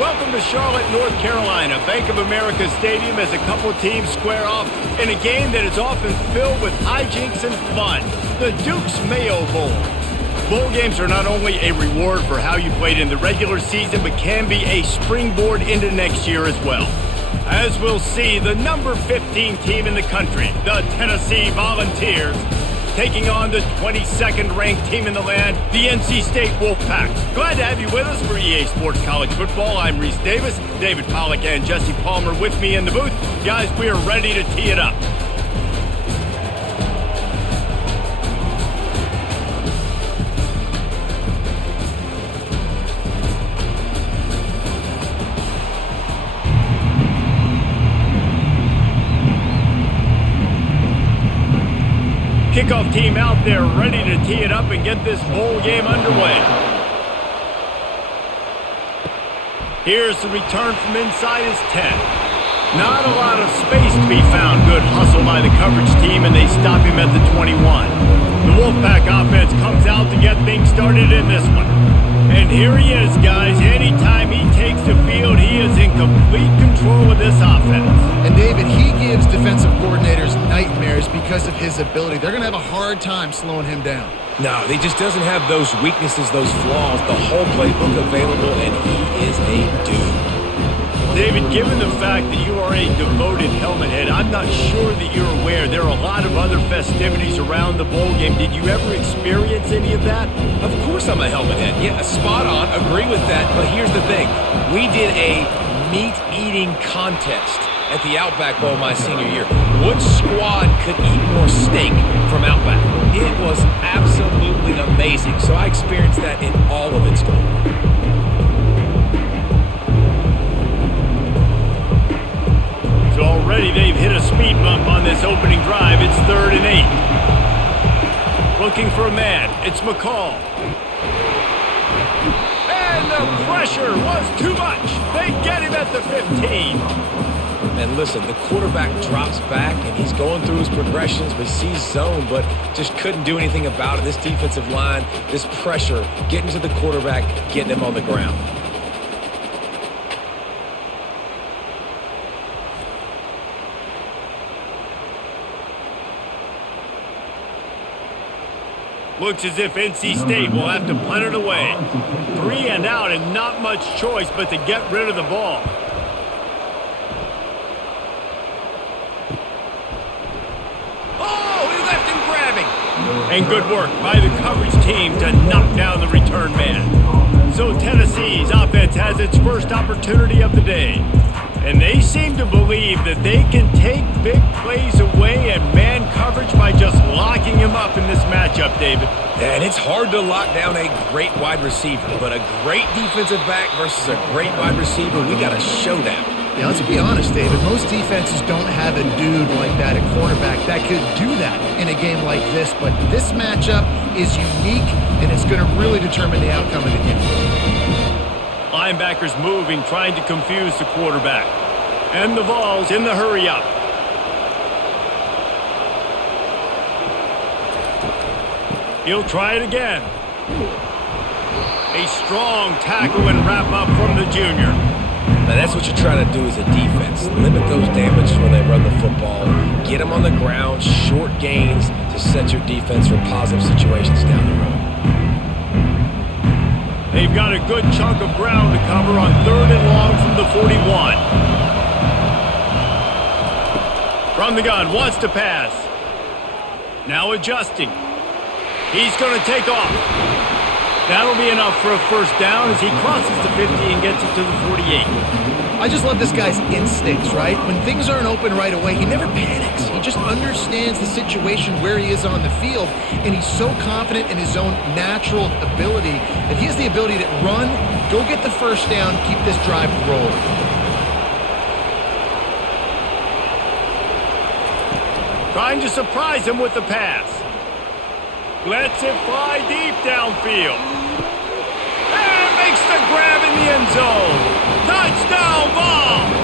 Welcome to Charlotte, North Carolina, Bank of America Stadium, as a couple teams square off in a game that is often filled with hijinks and fun. The Duke's Mayo Bowl. Bowl games are not only a reward for how you played in the regular season, but can be a springboard into next year as well. As we'll see, the number 15 team in the country, the Tennessee Volunteers, taking on the 22nd ranked team in the land, the NC State Wolfpack. Glad to have you with us for EA Sports College Football. I'm Reese Davis, David Pollack and Jesse Palmer with me in the booth. Guys, we are ready to tee it up. Kickoff team out there ready to tee it up and get this bowl game underway. Here's the return from inside his 10. Not a lot of space to be found. Good hustle by the coverage team, and they stop him at the 21. The Wolfpack offense comes out to get things started in this one. And here he is, guys. Anytime he takes the field, he is in complete control of this offense. And David, he gives defensive coordinators nightmares because of his ability. They're going to have a hard time slowing him down. No, he just doesn't have those weaknesses, those flaws, the whole playbook available, and he is a dude. David, given the fact that you are a devoted helmet head, I'm not sure that you're aware there are a lot of other festivities around the bowl game. Did you ever experience any of that? Of course I'm a helmet head. Yeah, spot on. Agree with that. But here's the thing. We did a meat-eating contest at the Outback Bowl my senior year. Which squad could eat more steak from Outback? It was absolutely amazing. So I experienced that in all of its glory. So already they've hit a speed bump on this opening drive. It's 3rd and 8. Looking for a man. It's McCall. And the pressure was too much. They get him at the 15. And listen, the quarterback drops back, and he's going through his progressions, but sees zone, but just couldn't do anything about it. This defensive line, this pressure, getting to the quarterback, getting him on the ground. Looks as if NC State will have to punt it away. 3 and out, and not much choice but to get rid of the ball. Oh, he left him grabbing. And good work by the coverage team to knock down the return man. So Tennessee's offense has its first opportunity of the day. And they seem to believe that they can take big plays away and man coverage by just locking him up in this matchup, David. And it's hard to lock down a great wide receiver, but a great defensive back versus a great wide receiver, we got a showdown. Yeah, let's be honest, David. Most defenses don't have a dude like that at quarterback that could do that in a game like this, but this matchup is unique, and it's going to really determine the outcome of the game. Linebackers moving, trying to confuse the quarterback. And the Vols in the hurry-up. He'll try it again. A strong tackle and wrap-up from the junior. Now that's what you're trying to do as a defense. Limit those damages when they run the football. Get them on the ground, short gains to set your defense for positive situations down the road. They've got a good chunk of ground to cover on 3rd and long from the 41. From the gun, wants to pass. Now adjusting. He's going to take off. That'll be enough for a first down as he crosses the 50 and gets it to the 48. I just love this guy's instincts, right? When things aren't open right away, he never panics. He just understands the situation where he is on the field, and he's so confident in his own natural ability that he has the ability to run, go get the first down, keep this drive rolling. Trying to surprise him with the pass. Lets it fly deep downfield. And makes the grab in the end zone. Touchdown, Vols!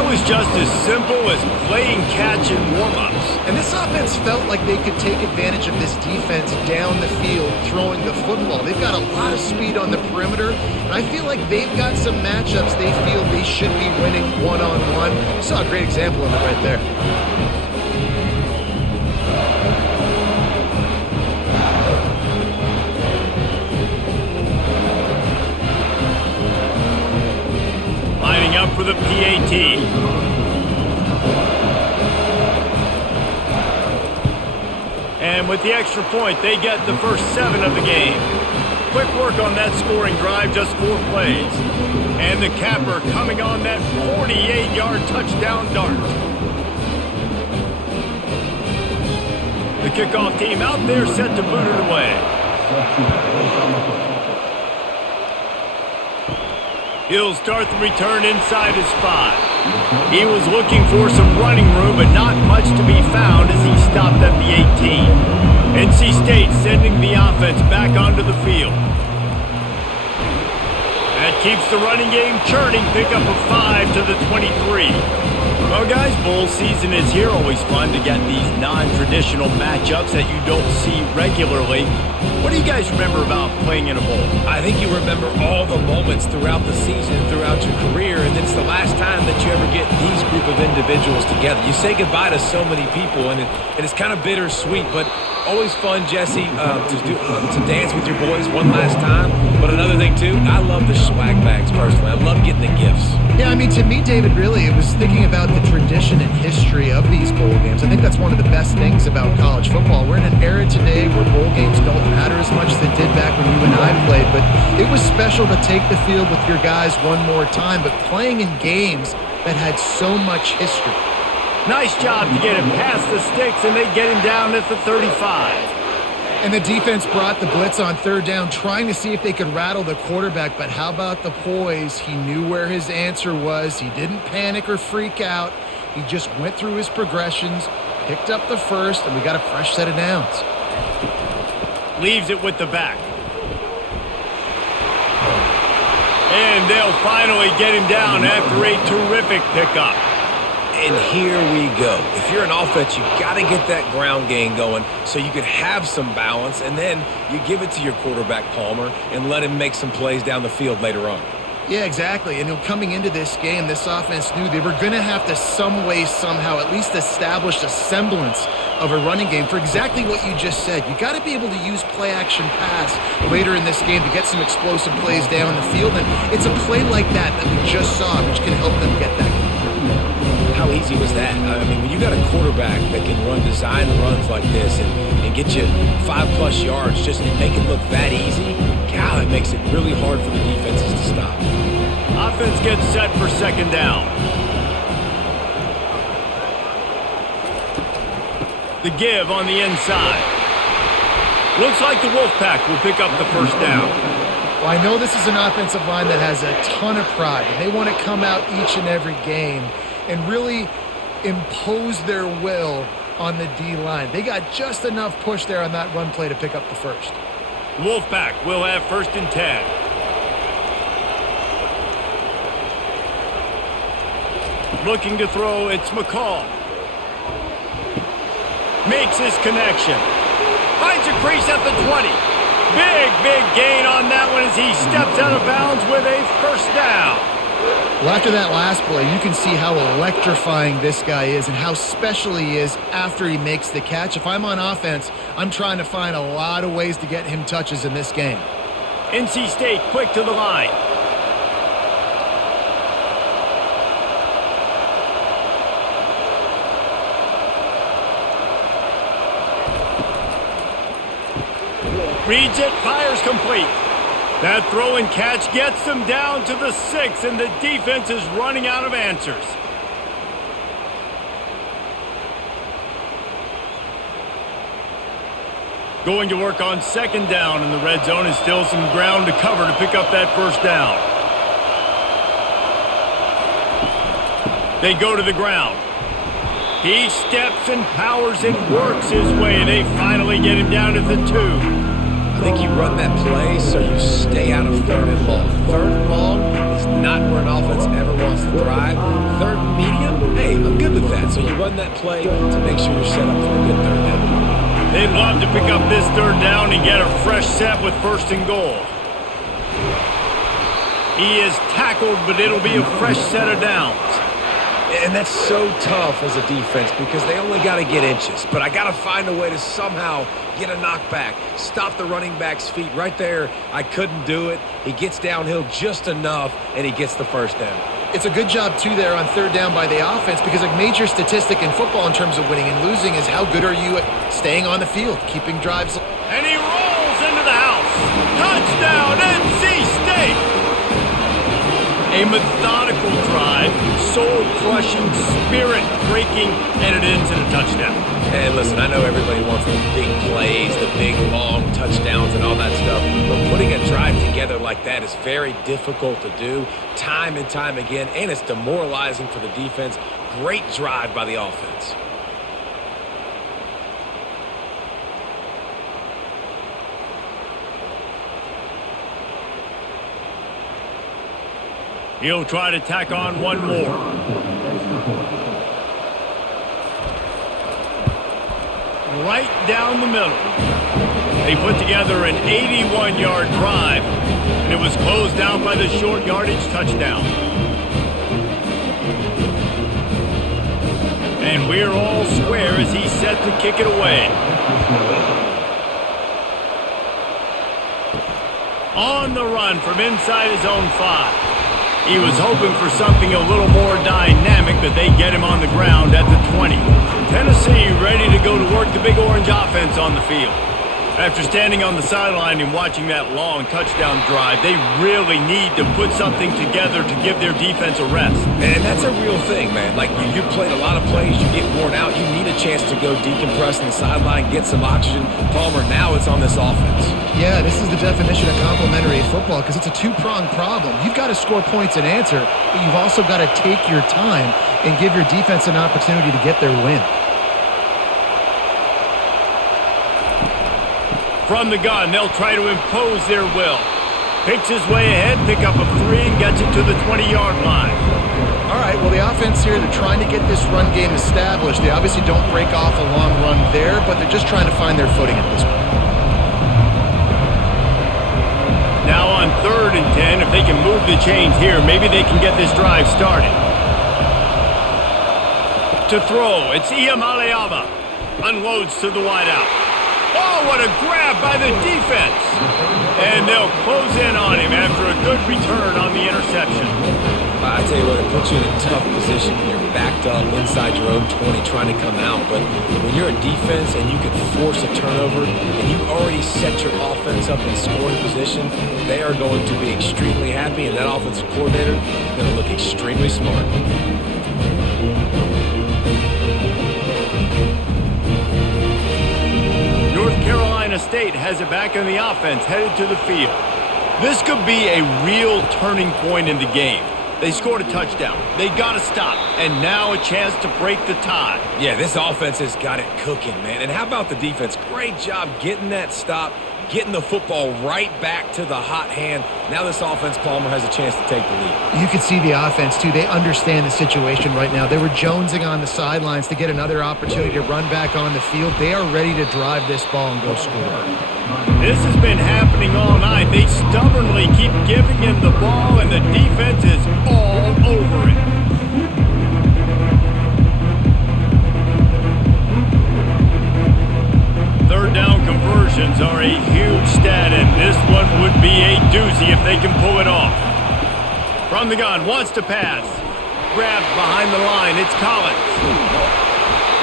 That was just as simple as playing catch in warm-ups. And this offense felt like they could take advantage of this defense down the field throwing the football. They've got a lot of speed on the perimeter, and I feel like they've got some matchups they feel they should be winning one-on-one. You saw a great example of it right there. Lining up for the PAT. And with the extra point, they get the first 7 of the game. Quick work on that scoring drive, just 4 plays. And the capper coming on that 48-yard touchdown dart. The kickoff team out there set to boot it away. He'll start the return inside his 5. He was looking for some running room, but not much to be found as he stopped at the 18. NC State sending the offense back onto the field. That keeps the running game churning. Pick up a 5 to the 23. Well, guys, bowl season is here. Always fun to get these non-traditional matchups that you don't see regularly. What do you guys remember about playing in a bowl? I think you remember all the moments throughout the season, throughout your career, and it's the last time that you ever get these group of individuals together. You say goodbye to so many people, and it's kind of bittersweet, but always fun, Jesse, to dance with your boys one last time. But another thing, too, I love the swag bags, personally. I love getting the gifts. Yeah, I mean, to me, David, really, it was thinking about the tradition and history of these bowl games. I think that's one of the best things about college football. We're in an era today where bowl games don't matter as much as they did back when you and I played, but it was special to take the field with your guys one more time, but playing in games that had so much history. Nice job to get him past the sticks, and they get him down at the 35. And the defense brought the blitz on 3rd down, trying to see if they could rattle the quarterback, but how about the poise? He knew where his answer was. He didn't panic or freak out. He just went through his progressions, picked up the first, and we got a fresh set of downs. Leaves it with the back. And they'll finally get him down after a terrific pickup. And here we go. If you're an offense, you got to get that ground game going so you can have some balance, and then you give it to your quarterback, Palmer, and let him make some plays down the field later on. Yeah, exactly. And coming into this game, this offense knew they were going to have to some way, somehow, at least establish a semblance of a running game for exactly what you just said. You got to be able to use play-action pass later in this game to get some explosive plays down the field, and it's a play like that we just saw, which can help them get that going. How easy was that? I mean, when you got a quarterback that can run design runs like this and get you 5+ yards just and make it look that easy, God, it makes it really hard for the defenses to stop. Offense gets set for 2nd down. The give on the inside. Looks like the Wolfpack will pick up the 1st down. Well, I know this is an offensive line that has a ton of pride, and they want to come out each and every game and really impose their will on the D-line. They got just enough push there on that run play to pick up the first. Wolfpack will have 1st and 10. Looking to throw, it's McCall. Makes his connection. Finds a crease at the 20. Big gain on that one as he steps out of bounds with a 1st down. Well, after that last play, you can see how electrifying this guy is and how special he is after he makes the catch. If I'm on offense, I'm trying to find a lot of ways to get him touches in this game. NC State quick to the line. Reads it, fires complete. That throw and catch gets them down to the 6, and the defense is running out of answers. Going to work on 2nd down in the red zone, and still some ground to cover to pick up that 1st down. They go to the ground. He steps and powers and works his way. They finally get him down to the 2. I think you run that play so you stay out of 3rd and long. 3rd and long is not where an offense ever wants to thrive. 3rd and medium So you run that play to make sure you're set up for a good third down. They'd love to pick up this third down and get a fresh set with 1st and goal. He is tackled, but it'll be a fresh set of downs. And that's so tough as a defense because they only got to get inches. But I got to find a way to somehow get a knockback, stop the running back's feet. Right there, I couldn't do it. He gets downhill just enough, and he gets the first down. It's a good job, too, there on third down by the offense because a major statistic in football in terms of winning and losing is how good are you at staying on the field, keeping drives. And he rolls into the house. Touchdown, NC State! A methodical drive, soul-crushing, spirit-breaking, and it ends in a touchdown. And listen, I know everybody wants the big plays, the big, long touchdowns and all that stuff, but putting a drive together like that is very difficult to do time and time again, and it's demoralizing for the defense. Great drive by the offense. He'll try to tack on one more. Right down the middle. They put together an 81-yard drive, and it was closed out by the short yardage touchdown. And we're all square as he's set to kick it away. On the run from inside his own 5. He was hoping for something a little more dynamic, but they get him on the ground at the 20. Tennessee ready to go to work the Big Orange offense on the field. After standing on the sideline and watching that long touchdown drive, they really need to put something together to give their defense a rest. And that's a real thing, man. Like, you played a lot of plays, you get worn out, you need a chance to go decompress on the sideline, get some oxygen. Palmer, now it's on this offense. Yeah, this is the definition of complementary football because it's a two-pronged problem. You've got to score points and answer, but you've also got to take your time and give your defense an opportunity to get their win. From the gun, they'll try to impose their will. Picks his way ahead, pick up a 3, and gets it to the 20-yard line. All right, well, the offense here, they're trying to get this run game established. They obviously don't break off a long run there, but they're just trying to find their footing at this point. Now on 3rd and 10, if they can move the chains here, maybe they can get this drive started. To throw, it's Iamaleava. Unloads to the wideout. Oh, what a grab by the defense. And they'll close in on him after a good return on the interception. I tell you what, it puts you in a tough position when you're backed up inside your own 20 trying to come out. But when you're a defense and you can force a turnover and you already set your offense up in scoring position, they are going to be extremely happy, and that offensive coordinator is going to look extremely smart. North Carolina State has it back on the offense, headed to the field. This could be a real turning point in the game. They scored a touchdown. They got to stop. And now a chance to break the tie. Yeah, this offense has got it cooking, man. And how about the defense? Great job getting that stop, getting the football right back to the hot hand. Now this offense, Palmer, has a chance to take the lead. You can see the offense, too. They understand the situation right now. They were jonesing on the sidelines to get another opportunity to run back on the field. They are ready to drive this ball and go score. This has been happening all night. They stubbornly keep giving him the ball, and the defense is all over it. Third down conversions are a huge stat, and this one would be a doozy if they can pull it off. From the gun, wants to pass. Grabbed behind the line, it's Collins.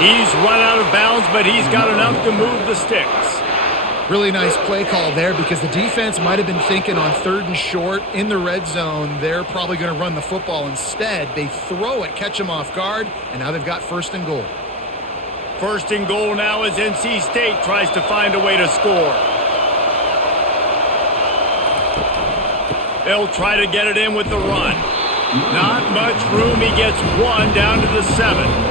He's run out of bounds, but he's got enough to move the sticks. Really nice play call there because the defense might have been thinking on 3rd and short in the red zone. They're probably going to run the football instead. They throw it, catch them off guard, and now they've got 1st and goal. 1st and goal now as NC State tries to find a way to score. They'll try to get it in with the run. Not much room. He gets 1 down to the 7.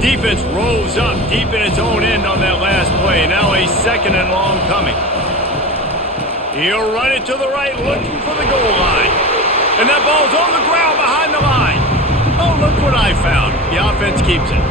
Defense rolls up deep in its own end on that last play. Now a 2nd and long coming. He'll run it to the right, looking for the goal line. And that ball's on the ground behind the line. Oh, look what I found. The offense keeps it.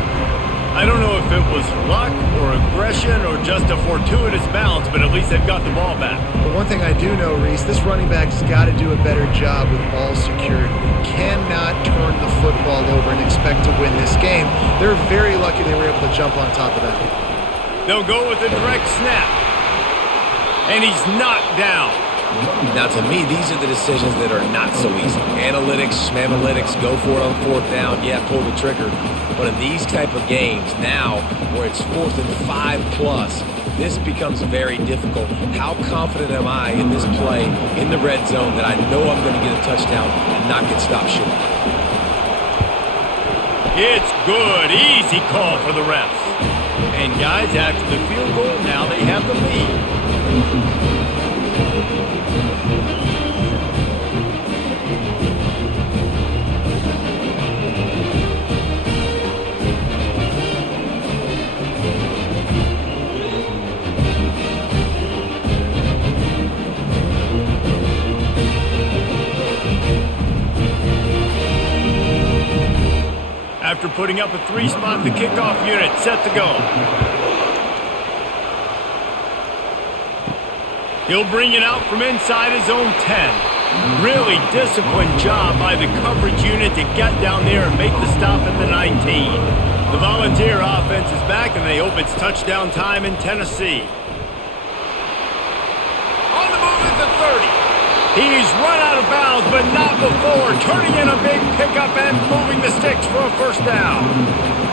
I don't know if it was luck or aggression or just a fortuitous bounce, but at least they've got the ball back. But one thing I do know, Reese, this running back's got to do a better job with ball security. He cannot turn the football over and expect to win this game. They're very lucky they were able to jump on top of that. They'll go with a direct snap. And he's knocked down. Now, to me, these are the decisions that are not so easy. Analytics, schmanalytics, go for it on 4th down, yeah, pull the trigger. But in these type of games, now, where it's 4th and 5+, this becomes very difficult. How confident am I in this play in the red zone that I know I'm going to get a touchdown and not get stopped short? It's good. Easy call for the refs. And guys, after the field goal, now they have the lead. After putting up a 3-spot, the kickoff unit set to go. He'll bring it out from inside his own 10. Really disciplined job by the coverage unit to get down there and make the stop at the 19. The Volunteer offense is back, and they hope it's touchdown time in Tennessee. On the move at the 30. He's run out of bounds, but not before turning in a big pickup and moving the sticks for a 1st down.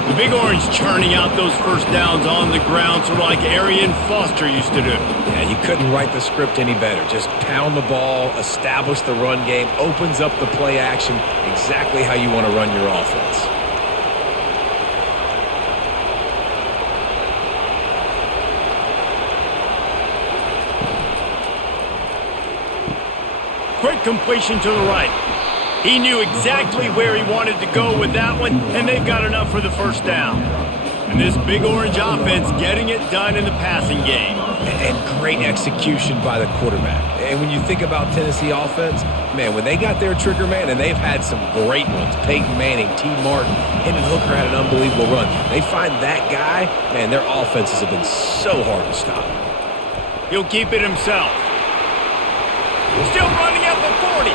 The Big Orange churning out those 1st downs on the ground, sort of like Arian Foster used to do. Yeah, you couldn't write the script any better. Just pound the ball, establish the run game, opens up the play action, exactly how you want to run your offense. Quick completion to the right. He knew exactly where he wanted to go with that one, and they've got enough for the 1st down. And this Big Orange offense getting it done in the passing game. And great execution by the quarterback. And when you think about Tennessee offense, man, when they got their trigger man, and they've had some great ones, Peyton Manning, T. Martin, Hendon Hooker had an unbelievable run. They find that guy, man, their offenses have been so hard to stop. He'll keep it himself. Still running at the 40.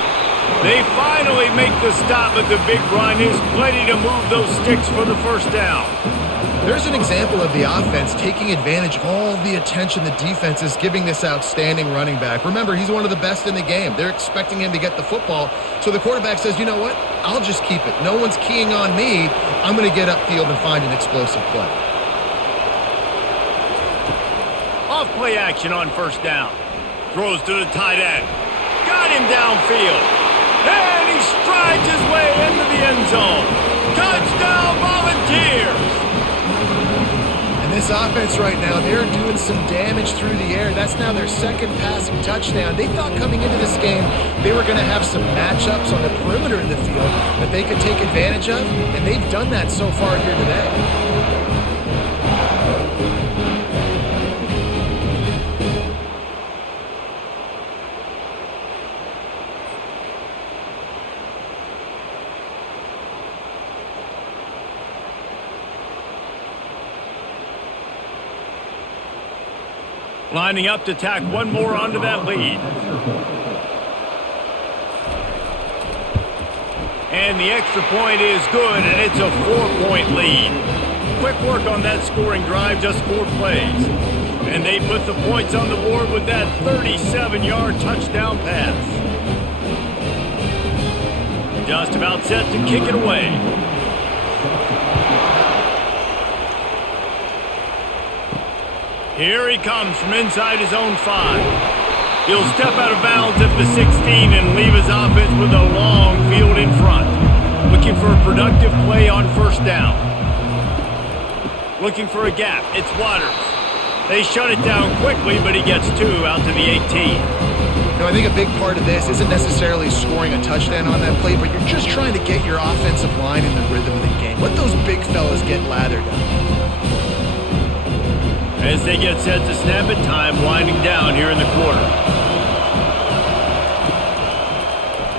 They finally make the stop, but the big run is plenty to move those sticks for the 1st down. There's an example of the offense taking advantage of all the attention the defense is giving this outstanding running back. Remember, he's one of the best in the game. They're expecting him to get the football. So the quarterback says, you know what? I'll just keep it. No one's keying on me. I'm going to get upfield and find an explosive play. Off play action on 1st down. Throws to the tight end. Got him downfield. And he strides his way into the end zone. Touchdown, Volunteers! And this offense right now, they're doing some damage through the air. That's now their 2nd passing touchdown. They thought coming into this game they were going to have some matchups on the perimeter in the field that they could take advantage of, and they've done that so far here today. Lining up to tack one more onto that lead. And the extra point is good, and it's a 4-point lead. Quick work on that scoring drive, just 4 plays. And they put the points on the board with that 37-yard touchdown pass. Just about set to kick it away. Here he comes from inside his own 5. He'll step out of bounds at the 16 and leave his offense with a long field in front. Looking for a productive play on 1st down. Looking for a gap. It's Waters. They shut it down quickly, but he gets 2 out to the 18. I think a big part of this isn't necessarily scoring a touchdown on that play, but you're just trying to get your offensive line in the rhythm of the game. Let those big fellas get lathered up. As they get set to snap it, time winding down here in the quarter.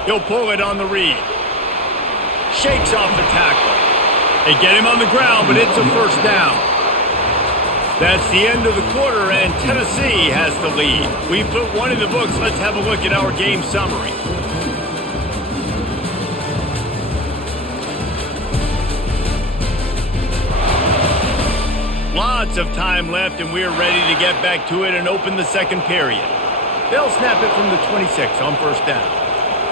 He'll pull it on the read. Shakes off the tackle. They get him on the ground, but it's a first down. That's the end of the quarter, and Tennessee has the lead. We've put one in the books. Let's have a look at our game summary. Lots of time left, and we're ready to get back to it and open the second period. They'll snap it from the 26 on first down.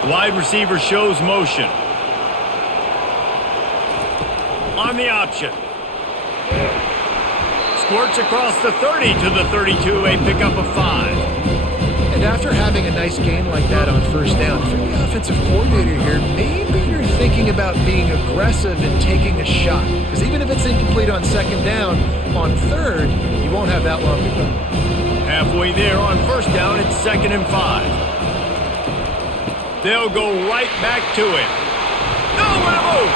Wide receiver shows motion. On the option. Squirts across the 30 to the 32, a pickup of 5. And after having a nice game like that on first down, if you're the offensive coordinator here, maybe you're thinking about being aggressive and taking a shot. Because even if it's incomplete on second down, on third, you won't have that long to go. Halfway there on first down, it's 2nd and 5. They'll go right back to it. Nowhere to move.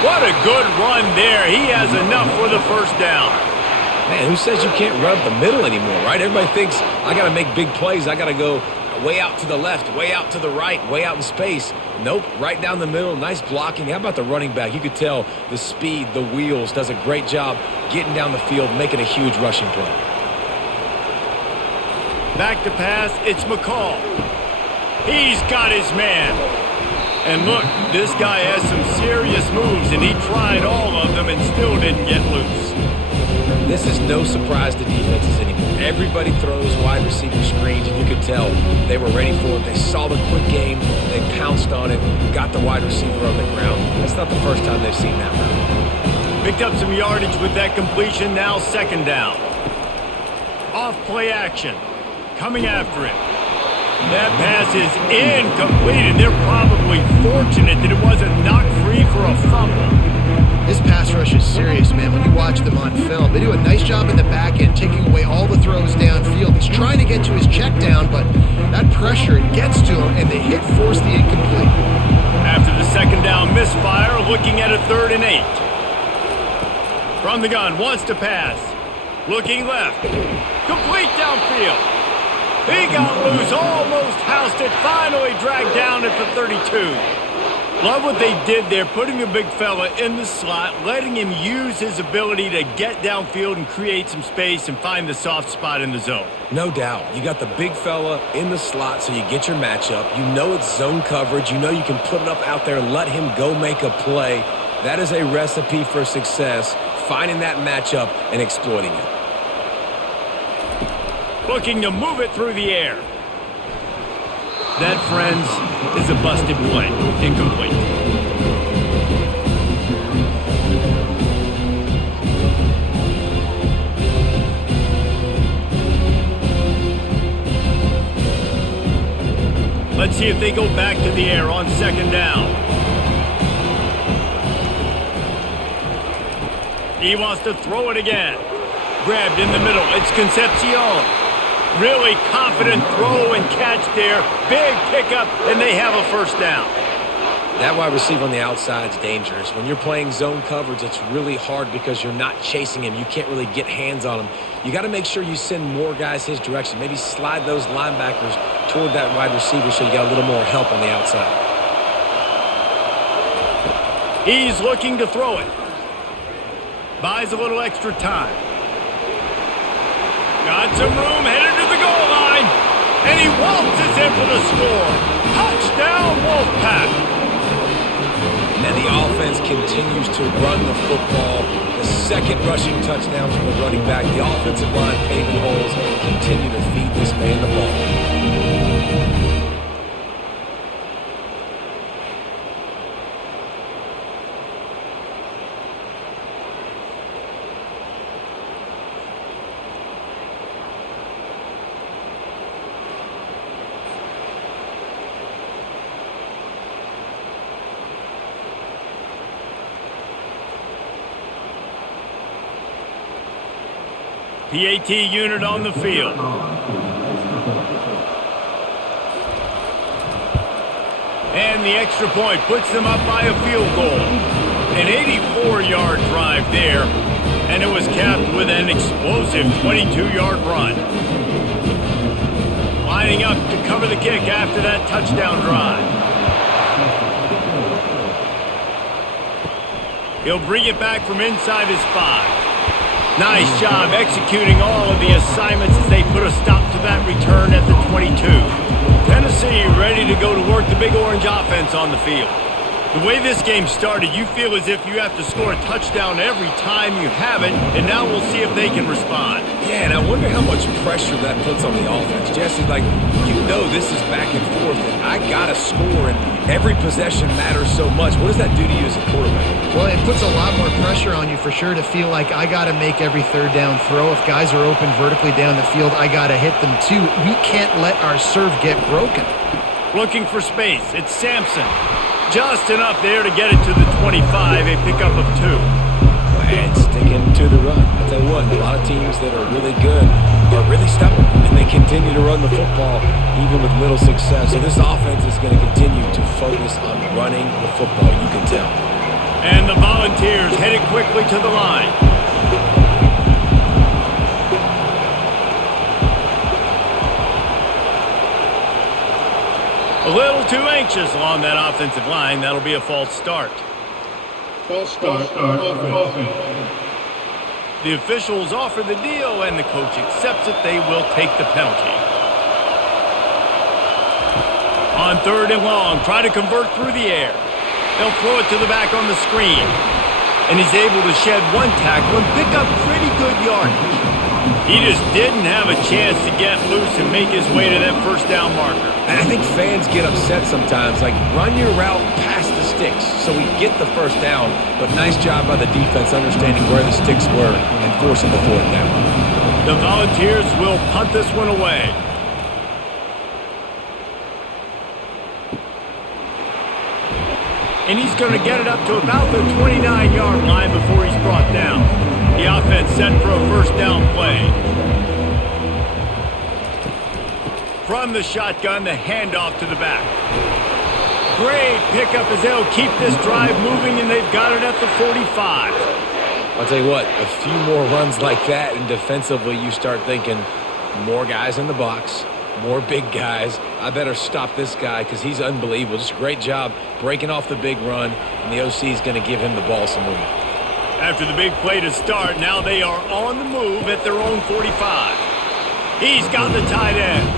What a good run there. He has enough for the first down. Man, who says you can't run up the middle anymore, right? Everybody thinks, I got to make big plays. I got to go way out to the left, way out to the right, way out in space. Nope, right down the middle. Nice blocking. How about the running back? You could tell the speed, the wheels, does a great job getting down the field, making a huge rushing play. Back to pass, it's McCall. He's got his man. And look, this guy has some serious moves, and he tried all of them and still didn't get loose. This is no surprise to defenses anymore. Everybody throws wide receiver screens, and you could tell they were ready for it. They saw the quick game, they pounced on it, got the wide receiver on the ground. That's not the first time they've seen that move. Picked up some yardage with that completion, now 2nd down. Off play action, coming after it. That pass is incomplete, and they're probably fortunate that it wasn't knocked free for a fumble. This pass rush is serious, man. When you watch them on film, they do a nice job in the back end, taking away all the throws downfield. He's trying to get to his check down, but that pressure gets to him, and the hit forced the incomplete. After the 2nd down misfire, looking at a 3rd and 8. From the gun, wants to pass. Looking left. Complete downfield. He got loose, almost housed it, finally dragged down at the 32. Love what they did there, putting a big fella in the slot, letting him use his ability to get downfield and create some space and find the soft spot in the zone. No doubt. You got the big fella in the slot, so you get your matchup. You know it's zone coverage. You know you can put it up out there and let him go make a play. That is a recipe for success, finding that matchup and exploiting it. Looking to move it through the air. That, friends, is a busted play. Incomplete. Let's see if they go back to the air on 2nd down. He wants to throw it again. Grabbed in the middle. It's Concepcion. Really confident throw and catch there. Big pickup, and they have a first down. That wide receiver on the outside is dangerous. When you're playing zone coverage, it's really hard because you're not chasing him. You can't really get hands on him. You got to make sure you send more guys his direction. Maybe slide those linebackers toward that wide receiver so you got a little more help on the outside. He's looking to throw it. Buys a little extra time. Got some room, headed to the goal line, and he waltzes in for the score. Touchdown, Wolfpack. And the offense continues to run the football. The 2nd rushing touchdown from the running back. The offensive line paving holes, continue to feed this man the ball. PAT unit on the field. And the extra point puts them up by a field goal. An 84-yard drive there, and it was capped with an explosive 22-yard run. Lining up to cover the kick after that touchdown drive. He'll bring it back from inside his 5. Nice job executing all of the assignments as they put a stop to that return at the 22. Tennessee ready to go to work the Big Orange offense on the field. The way this game started, you feel as if you have to score a touchdown every time you have it, and now we'll see if they can respond. Yeah, and I wonder how much pressure that puts on the offense. Jesse, like, you know this is back and forth, and I got to score, and every possession matters so much. What does that do to you as a quarterback? Well, it puts a lot more pressure on you for sure to feel like I got to make every third down throw. If guys are open vertically down the field, I got to hit them too. We can't let our serve get broken. Looking for space. It's Sampson. Just enough there to get it to the 25, a pickup of 2. And sticking to the run. I'll tell you what, a lot of teams that are really good are really stubborn, and they continue to run the football even with little success. So this offense is going to continue to focus on running the football, you can tell. And the Volunteers headed quickly to the line. A little too anxious along that offensive line. That'll be a false start. False start. Offense. The officials offer the deal, and the coach accepts it. They will take the penalty. On 3rd and long, try to convert through the air. They'll throw it to the back on the screen. And he's able to shed 1 tackle and pick up pretty good yardage. He just didn't have a chance to get loose and make his way to that first down marker. And I think fans get upset sometimes, like run your route past the sticks so we get the first down, but nice job by the defense understanding where the sticks were and forcing the 4th down. The Volunteers will punt this one away. And he's going to get it up to about the 29-yard line before he's brought down. The offense set for a first down play. From the shotgun, the handoff to the back. Great pickup as they'll keep this drive moving, and they've got it at the 45. I'll tell you what, a few more runs like that, and defensively you start thinking more guys in the box, more big guys. I better stop this guy because he's unbelievable. Just a great job breaking off the big run, and the OC is going to give him the ball some more. After the big play to start, now they are on the move at their own 45. He's got the tight end.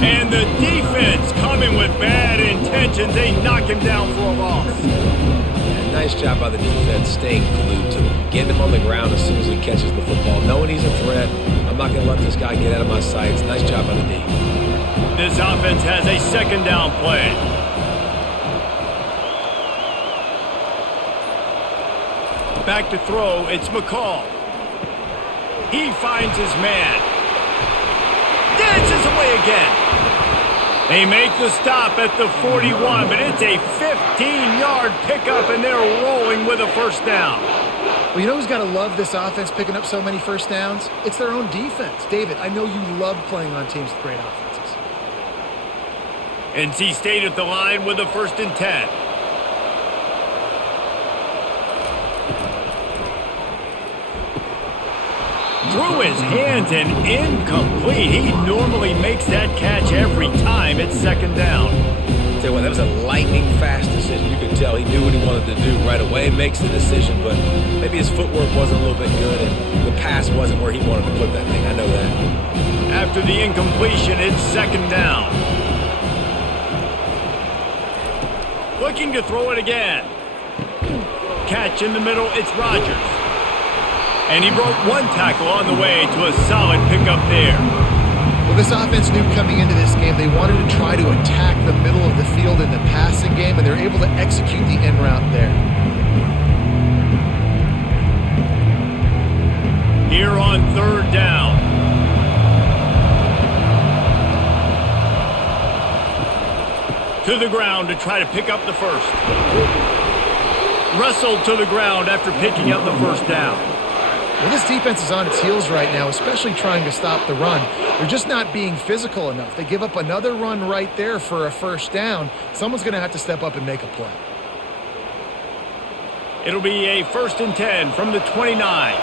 And the defense coming with bad intentions. They knock him down for a loss. Yeah, nice job by the defense staying glued to him. Getting him on the ground as soon as he catches the football. Knowing he's a threat, I'm not going to let this guy get out of my sights. Nice job by the D. This offense has a 2nd down play. Back to throw, it's McCall. He finds his man. Dances away again. They make the stop at the 41, but it's a 15-yard pickup, and they're rolling with a first down. Well, you know who's got to love this offense picking up so many first downs? It's their own defense. David, I know you love playing on teams with great offenses. NC State at the line with a 1st and 10. Through his hands and incomplete. He normally makes that catch every time. It's 2nd down. Tell you what, that was a lightning fast decision. You could tell he knew what he wanted to do right away. Makes the decision, but maybe his footwork wasn't a little bit good, and the pass wasn't where he wanted to put that thing. I know that. After the incompletion, it's 2nd down. Looking to throw it again. Catch in the middle. It's Rogers. And he broke 1 tackle on the way to a solid pickup there. Well, this offense knew coming into this game they wanted to try to attack the middle of the field in the passing game, and they're able to execute the end route there. Here on 3rd down. To the ground to try to pick up the first. Wrestled to the ground after picking up the first down. Well, this defense is on its heels right now, especially trying to stop the run. They're just not being physical enough. They give up another run right there for a first down. Someone's going to have to step up and make a play. It'll be a 1st and 10 from the 29.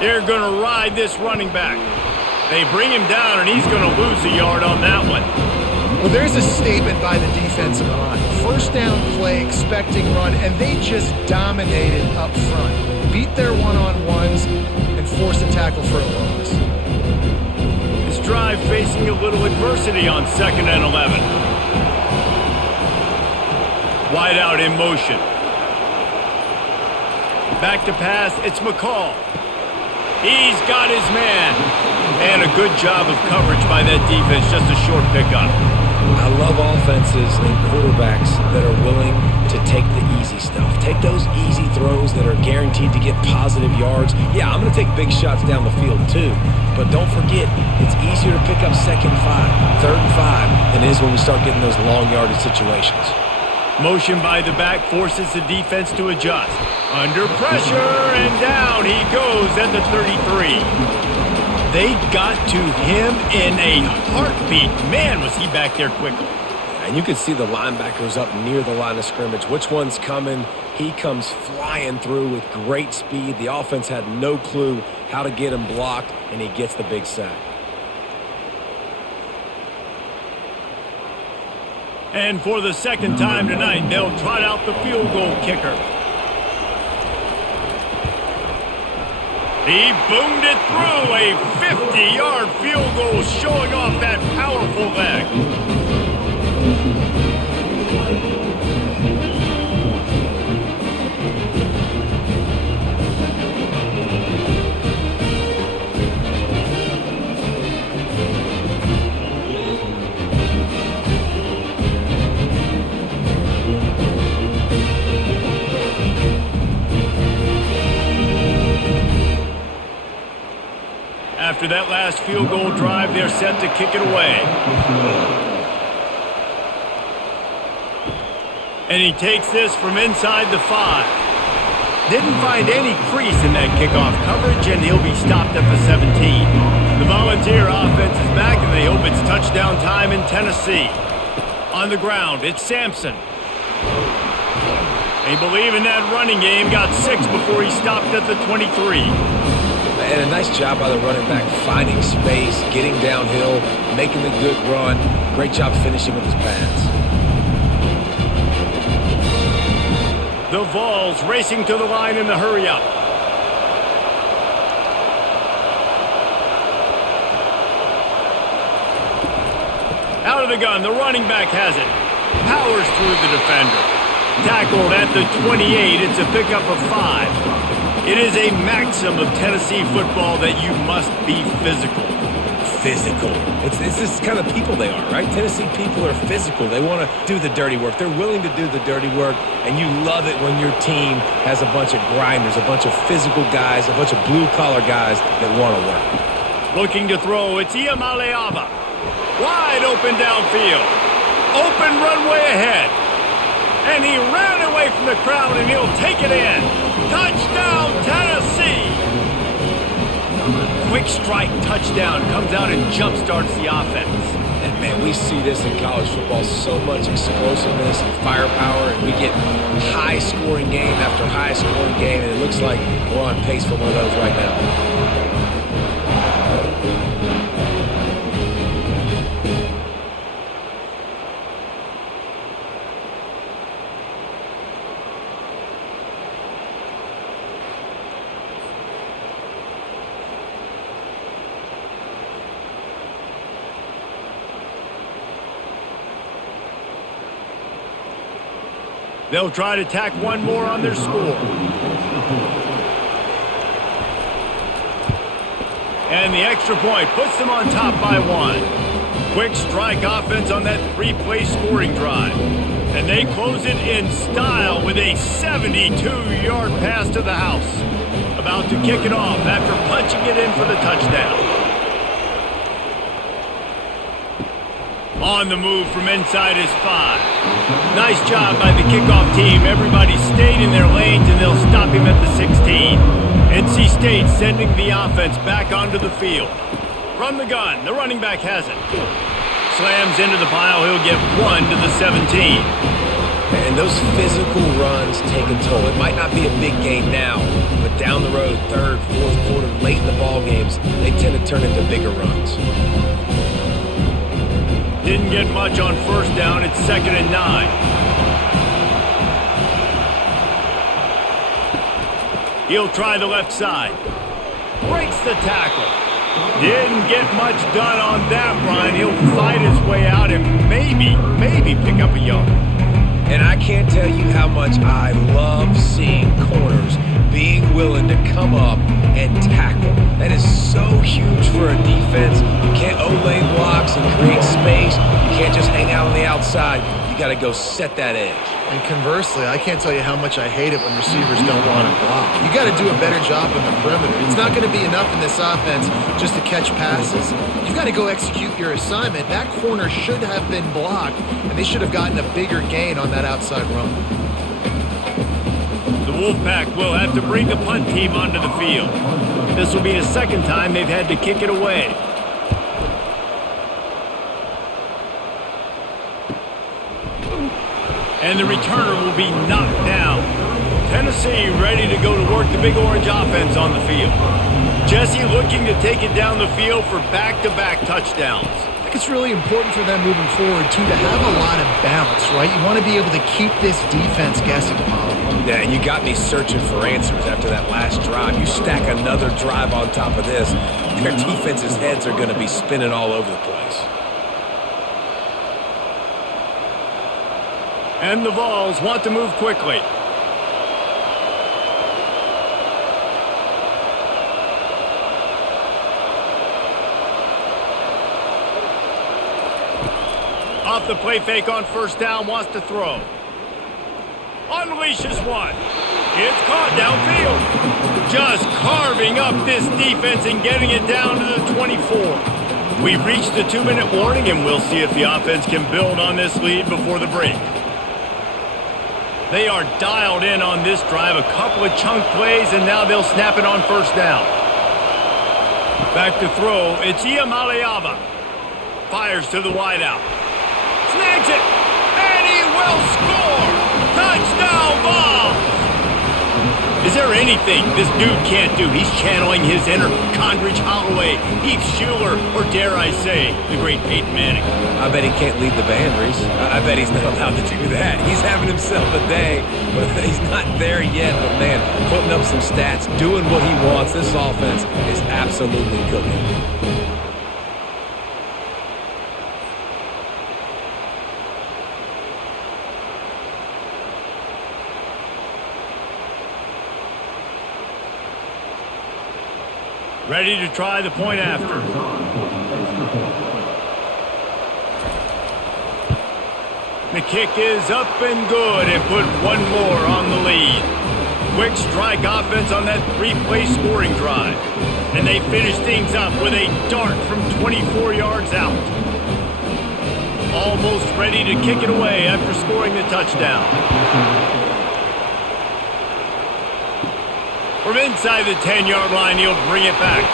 They're going to ride this running back. They bring him down, and he's going to lose a yard on that one. Well, there's a statement by the defensive line. First down play, expecting run, and they just dominated up front. Beat their one-on-ones and forced a tackle for a loss. This drive facing a little adversity on 2nd and 11. Wide out in motion. Back to pass, it's McCall. He's got his man. And a good job of coverage by that defense, just a short pickup. I love offenses and quarterbacks that are willing to take the easy stuff. Take those easy throws that are guaranteed to get positive yards. Yeah, I'm going to take big shots down the field too. But don't forget, it's easier to pick up 2nd and 5, 3rd and 5 than it is when we start getting those long yardage situations. Motion by the back forces the defense to adjust. Under pressure, and down he goes at the 33. They got to him in a heartbeat. Man, was he back there quickly. And you can see the linebackers up near the line of scrimmage. Which one's coming? He comes flying through with great speed. The offense had no clue how to get him blocked, and he gets the big sack. And for the 2nd time tonight, they'll trot out the field goal kicker. He boomed it through, a 50-yard field goal showing off that powerful leg. After that last field goal drive, they're set to kick it away. And he takes this from inside the 5. Didn't find any crease in that kickoff coverage, and he'll be stopped at the 17. The Volunteer offense is back, and they hope it's touchdown time in Tennessee. On the ground, it's Sampson. They believe in that running game, got 6 before he stopped at the 23. And a nice job by the running back, finding space, getting downhill, making the good run. Great job finishing with his pads. The Vols racing to the line in the hurry-up. Out of the gun, the running back has it. Powers through the defender. Tackled at the 28, it's a pickup of 5. It is a maxim of Tennessee football that you must be physical. Physical. It's this kind of people they are, right? Tennessee people are physical. They want to do the dirty work. They're willing to do the dirty work, and you love it when your team has a bunch of grinders, a bunch of physical guys, a bunch of blue-collar guys that want to work. Looking to throw, it's Iamaleava. Wide open downfield. Open runway ahead. And he ran away from the crowd, and he'll take it in. Touchdown, Tennessee! Quick strike touchdown comes out and jump-starts the offense. And, man, we see this in college football, so much explosiveness and firepower, and we get high-scoring game after high-scoring game, and it looks like we're on pace for one of those right now. They'll try to tack one more on their score. And the extra point puts them on top by 1. Quick strike offense on that 3-play scoring drive. And they close it in style with a 72-yard pass to the house. About to kick it off after punching it in for the touchdown. On the move from inside his 5. Nice job by the kickoff team. Everybody stayed in their lanes, and they'll stop him at the 16. NC State sending the offense back onto the field. From the gun, the running back has it. Slams into the pile. He'll get 1 to the 17. And those physical runs take a toll. It might not be a big gain now, but down the road, third, fourth quarter, late in the ball games, they tend to turn into bigger runs. Didn't get much on first down. It's 2nd and 9. He'll try the left side. Breaks the tackle. Didn't get much done on that run. He'll fight his way out and maybe pick up a yard. And I can't tell you how much I love seeing corners being willing to come up and tackle. That is so huge for a defense. You can't O-lane blocks and create space. You can't just hang out on the outside. You got to go set that edge. And conversely, I can't tell you how much I hate it when receivers don't want to block. You got to do a better job on the perimeter. It's not going to be enough in this offense just to catch passes. You've got to go execute your assignment. That corner should have been blocked, and they should have gotten a bigger gain on that outside run. The Wolfpack will have to bring the punt team onto the field. This will be the 2nd time they've had to kick it away. And the returner will be knocked down. Tennessee ready to go to work the Big Orange offense on the field. Jesse looking to take it down the field for back-to-back touchdowns. I think it's really important for them moving forward, too, to have a lot of balance, right? You want to be able to keep this defense guessing, Paul. Yeah, and you got me searching for answers after that last drive. You stack another drive on top of this, their defense's heads are going to be spinning all over the place. And the Vols want to move quickly. Off the play fake on first down, wants to throw. Unleashes one. It's caught downfield. Just carving up this defense and getting it down to the 24. We've reached the 2-minute warning, and we'll see if the offense can build on this lead before the break. They are dialed in on this drive, a couple of chunk plays, and now they'll snap it on first down. Back to throw, it's Iamaleava. Fires to the wideout. Snags it, and he will score! Touchdown, Vols! Is there anything this dude can't do? He's channeling his inner Condridge Holloway, Heath Schuler, or dare I say, the great Peyton Manning. I bet he can't lead the band, Reese. I bet he's not allowed to do that. He's having himself a day, but he's not there yet. But, man, putting up some stats, doing what he wants, this offense is absolutely cooking. Ready to try the point after. The kick is up and good and put one more on the lead. Quick strike offense on that 3-play scoring drive. And they finish things up with a dart from 24 yards out. Almost ready to kick it away after scoring the touchdown. From inside the 10-yard line, he'll bring it back.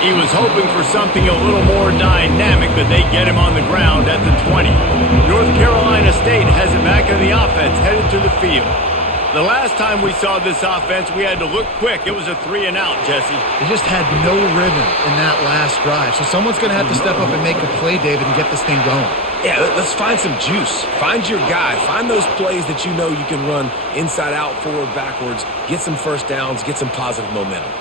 He was hoping for something a little more dynamic, but they get him on the ground at the 20. North Carolina State has it back in the offense, headed to the field. The last time we saw this offense, we had to look quick. It was a 3-and-out, Jesse. They just had no rhythm in that last drive, so someone's going to have to step up and make a play, David, and get this thing going. Yeah, let's find some juice. Find your guy. Find those plays that you know you can run inside out, forward, backwards, get some first downs, get some positive momentum.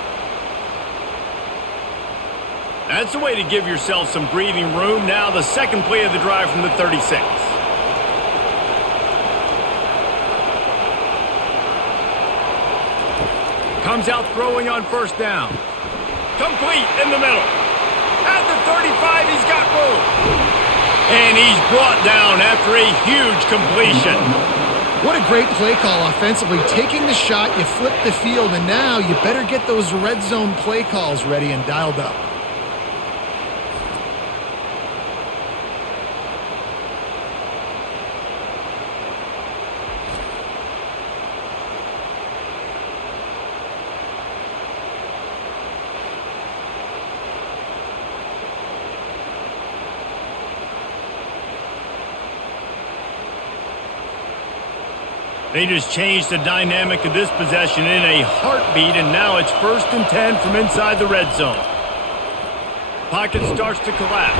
That's the way to give yourself some breathing room. Now the second play of the drive from the 36. Comes out throwing on first down. Complete in the middle. At the 35, he's got room. And he's brought down after a huge completion. What a great play call offensively. Taking the shot, you flip the field, and now you better get those red zone play calls ready and dialed up. They just changed the dynamic of this possession in a heartbeat, and now it's 1st and 10 from inside the red zone. Pocket starts to collapse.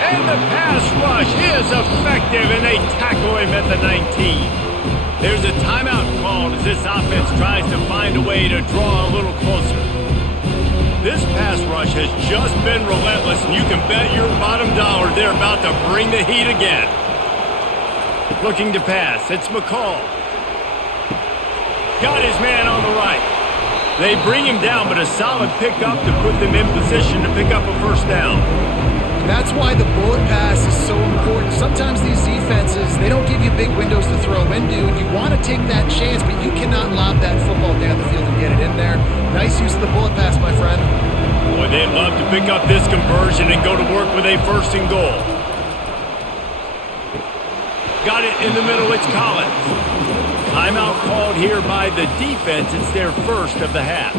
And the pass rush is effective, and they tackle him at the 19. There's a timeout called as this offense tries to find a way to draw a little closer. This pass rush has just been relentless, and you can bet your bottom dollar they're about to bring the heat again. Looking to pass, it's McCall. Got his man on the right. They bring him down, but a solid pickup to put them in position to pick up a 1st down. That's why the bullet pass is so important. Sometimes these defenses, they don't give you big windows to throw into, and you want to take that chance, but you cannot lob that football down the field and get it in there. Nice use of the bullet pass, my friend. Boy, they'd love to pick up this conversion and go to work with a 1st and goal. Got it in the middle, it's Collins. Timeout called here by the defense. It's their 1st of the half.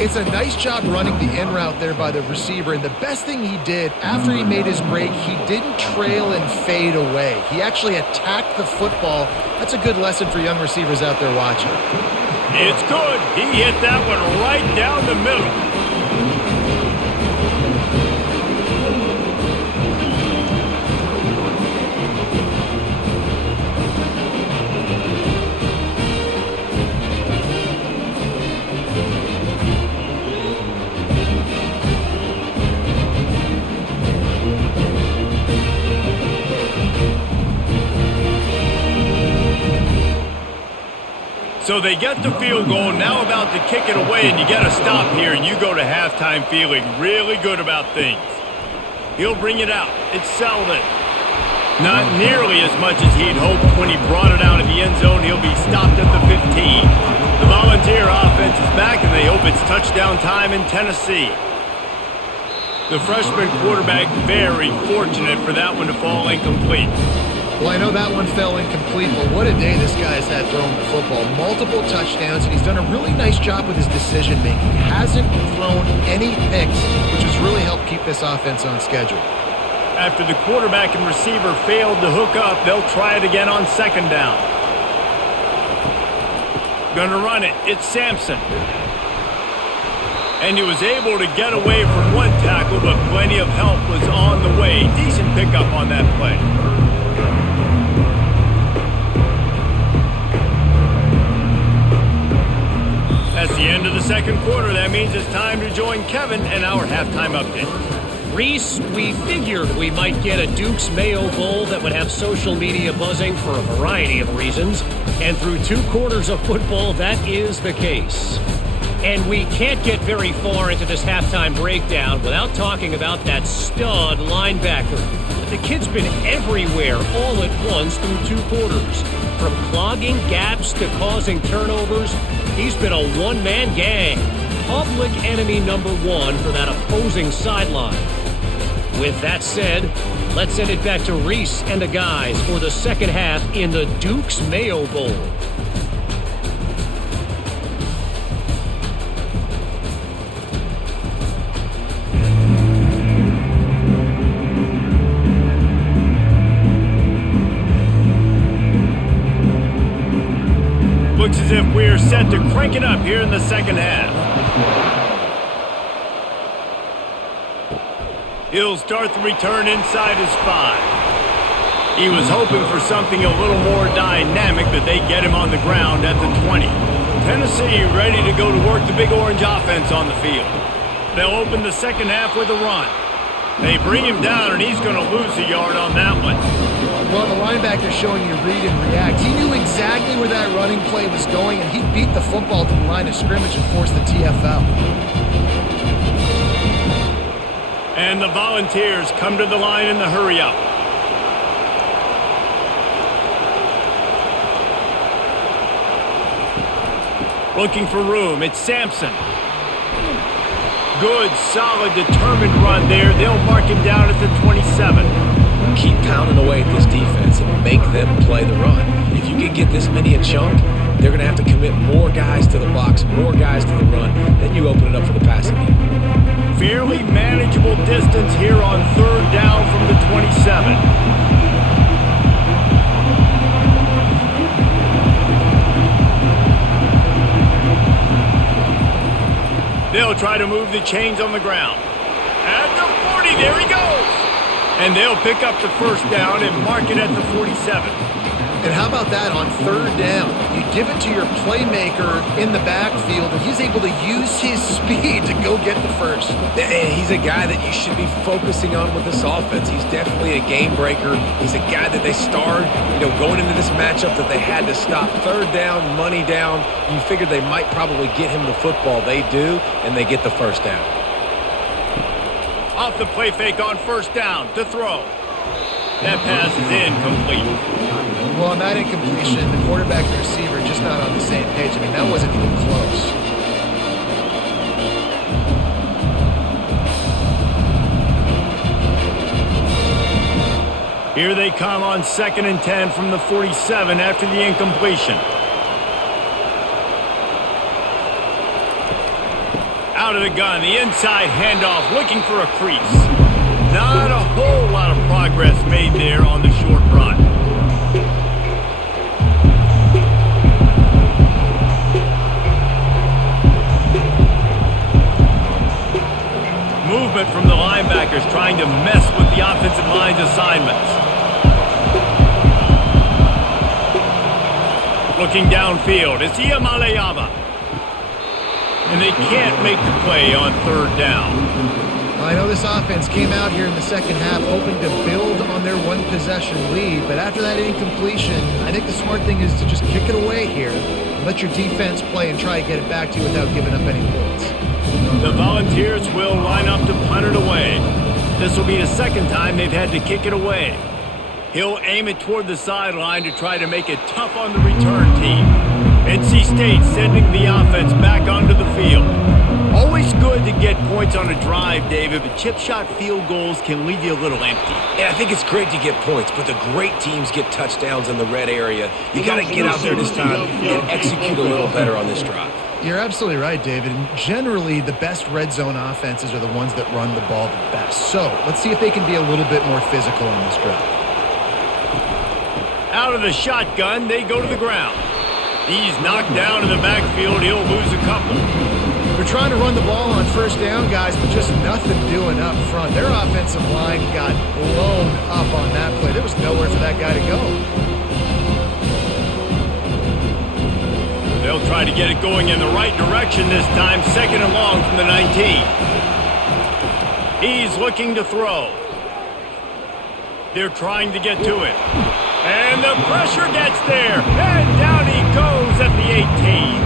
It's a nice job running the in route there by the receiver, and the best thing he did after he made his break, he didn't trail and fade away. He actually attacked the football. That's a good lesson for young receivers out there watching. It's good. He hit that one right down the middle. So they get the field goal, now about to kick it away, and you got to stop here, and you go to halftime feeling really good about things. He'll bring it out. It's Selden. Not nearly as much as he'd hoped when he brought it out of the end zone. He'll be stopped at the 15. The Volunteer offense is back, and they hope it's touchdown time in Tennessee. The freshman quarterback very fortunate for that one to fall incomplete. Well, I know that one fell incomplete, but what a day this guy has had throwing the football. Multiple touchdowns, and he's done a really nice job with his decision-making. He hasn't thrown any picks, which has really helped keep this offense on schedule. After the quarterback and receiver failed to hook up, they'll try it again on 2nd down. Gonna run it. It's Sampson. And he was able to get away from one tackle, but plenty of help was on the way. Decent pickup on that play. That's the end of the 2nd quarter. That means it's time to join Kevin and our halftime update. Reese, we figured we might get a Duke's Mayo Bowl that would have social media buzzing for a variety of reasons. And through 2 quarters of football, that is the case. And we can't get very far into this halftime breakdown without talking about that stud linebacker. The kid's been everywhere all at once through 2 quarters. From clogging gaps to causing turnovers, he's been a one-man gang. Public enemy number 1 for that opposing sideline. With that said, let's send it back to Reese and the guys for the 2nd half in the Duke's Mayo Bowl. Looks as if we're set to crank it up here in the 2nd half. He'll start the return inside his 5. He was hoping for something a little more dynamic, but they get him on the ground at the 20. Tennessee ready to go to work the Big Orange offense on the field. They'll open the 2nd half with a run. They bring him down, and he's going to lose a yard on that one. Well, the linebacker's showing you read and react. He knew exactly where that running play was going, and he beat the football to the line of scrimmage and forced the TFL. And the Volunteers come to the line in the hurry-up. Looking for room. It's Sampson. Good, solid, determined run there. They'll mark him down at the 27. Keep pounding away at this defense and make them play the run. If you can get this many a chunk, they're going to have to commit more guys to the box, more guys to the run. Then you open it up for the passing game. Fairly manageable distance here on 3rd down from the 27. try to move the chains on the ground. At the 40, there he goes. And they'll pick up the first down and mark it at the 47. And how about that on third down? You give it to your playmaker in the backfield, and he's able to use his speed to go get the first. He's a guy that you should be focusing on with this offense. He's definitely a game breaker. He's a guy that they starred, going into this matchup that they had to stop. Third down, money down. You figured they might probably get him the football. They do, and they get the first down. Off the play fake on first down to throw. That pass is incomplete. Well, on that incompletion, the quarterback and the receiver are just not on the same page. I mean, that wasn't even close. Here they come on 2nd and 10 from the 47 after the incompletion. Out of the gun, the inside handoff, looking for a crease. Not a whole lot of progress made there on the short run. Movement from the linebackers trying to mess with the offensive line's assignments. Looking downfield, it's Iamaleava. And they can't make the play on third down. I know this offense came out here in the second half hoping to build on their one-possession lead, but after that incompletion, I think the smart thing is to just kick it away here and let your defense play and try to get it back to you without giving up any points. The Volunteers will line up to punt it away. This will be the second time they've had to kick it away. He'll aim it toward the sideline to try to make it tough on the return team. NC State sending the offense back onto the field. Always good to get points on a drive, David, but chip shot field goals can leave you a little empty. Yeah, I think it's great to get points, but the great teams get touchdowns in the red area. You got to get out there this time and execute a little better on this drive. You're absolutely right, David. And generally, the best red zone offenses are the ones that run the ball the best. So let's see if they can be a little bit more physical on this drive. Out of the shotgun, they go to the ground. He's knocked down in the backfield. He'll lose a couple. They're trying to run the ball on first down, guys, but just nothing doing up front. Their offensive line got blown up on that play. There was nowhere for that guy to go. They'll try to get it going in the right direction this time. 2nd and long from the 19. He's looking to throw. They're trying to get to it. And the pressure gets there. And down he goes at the 18.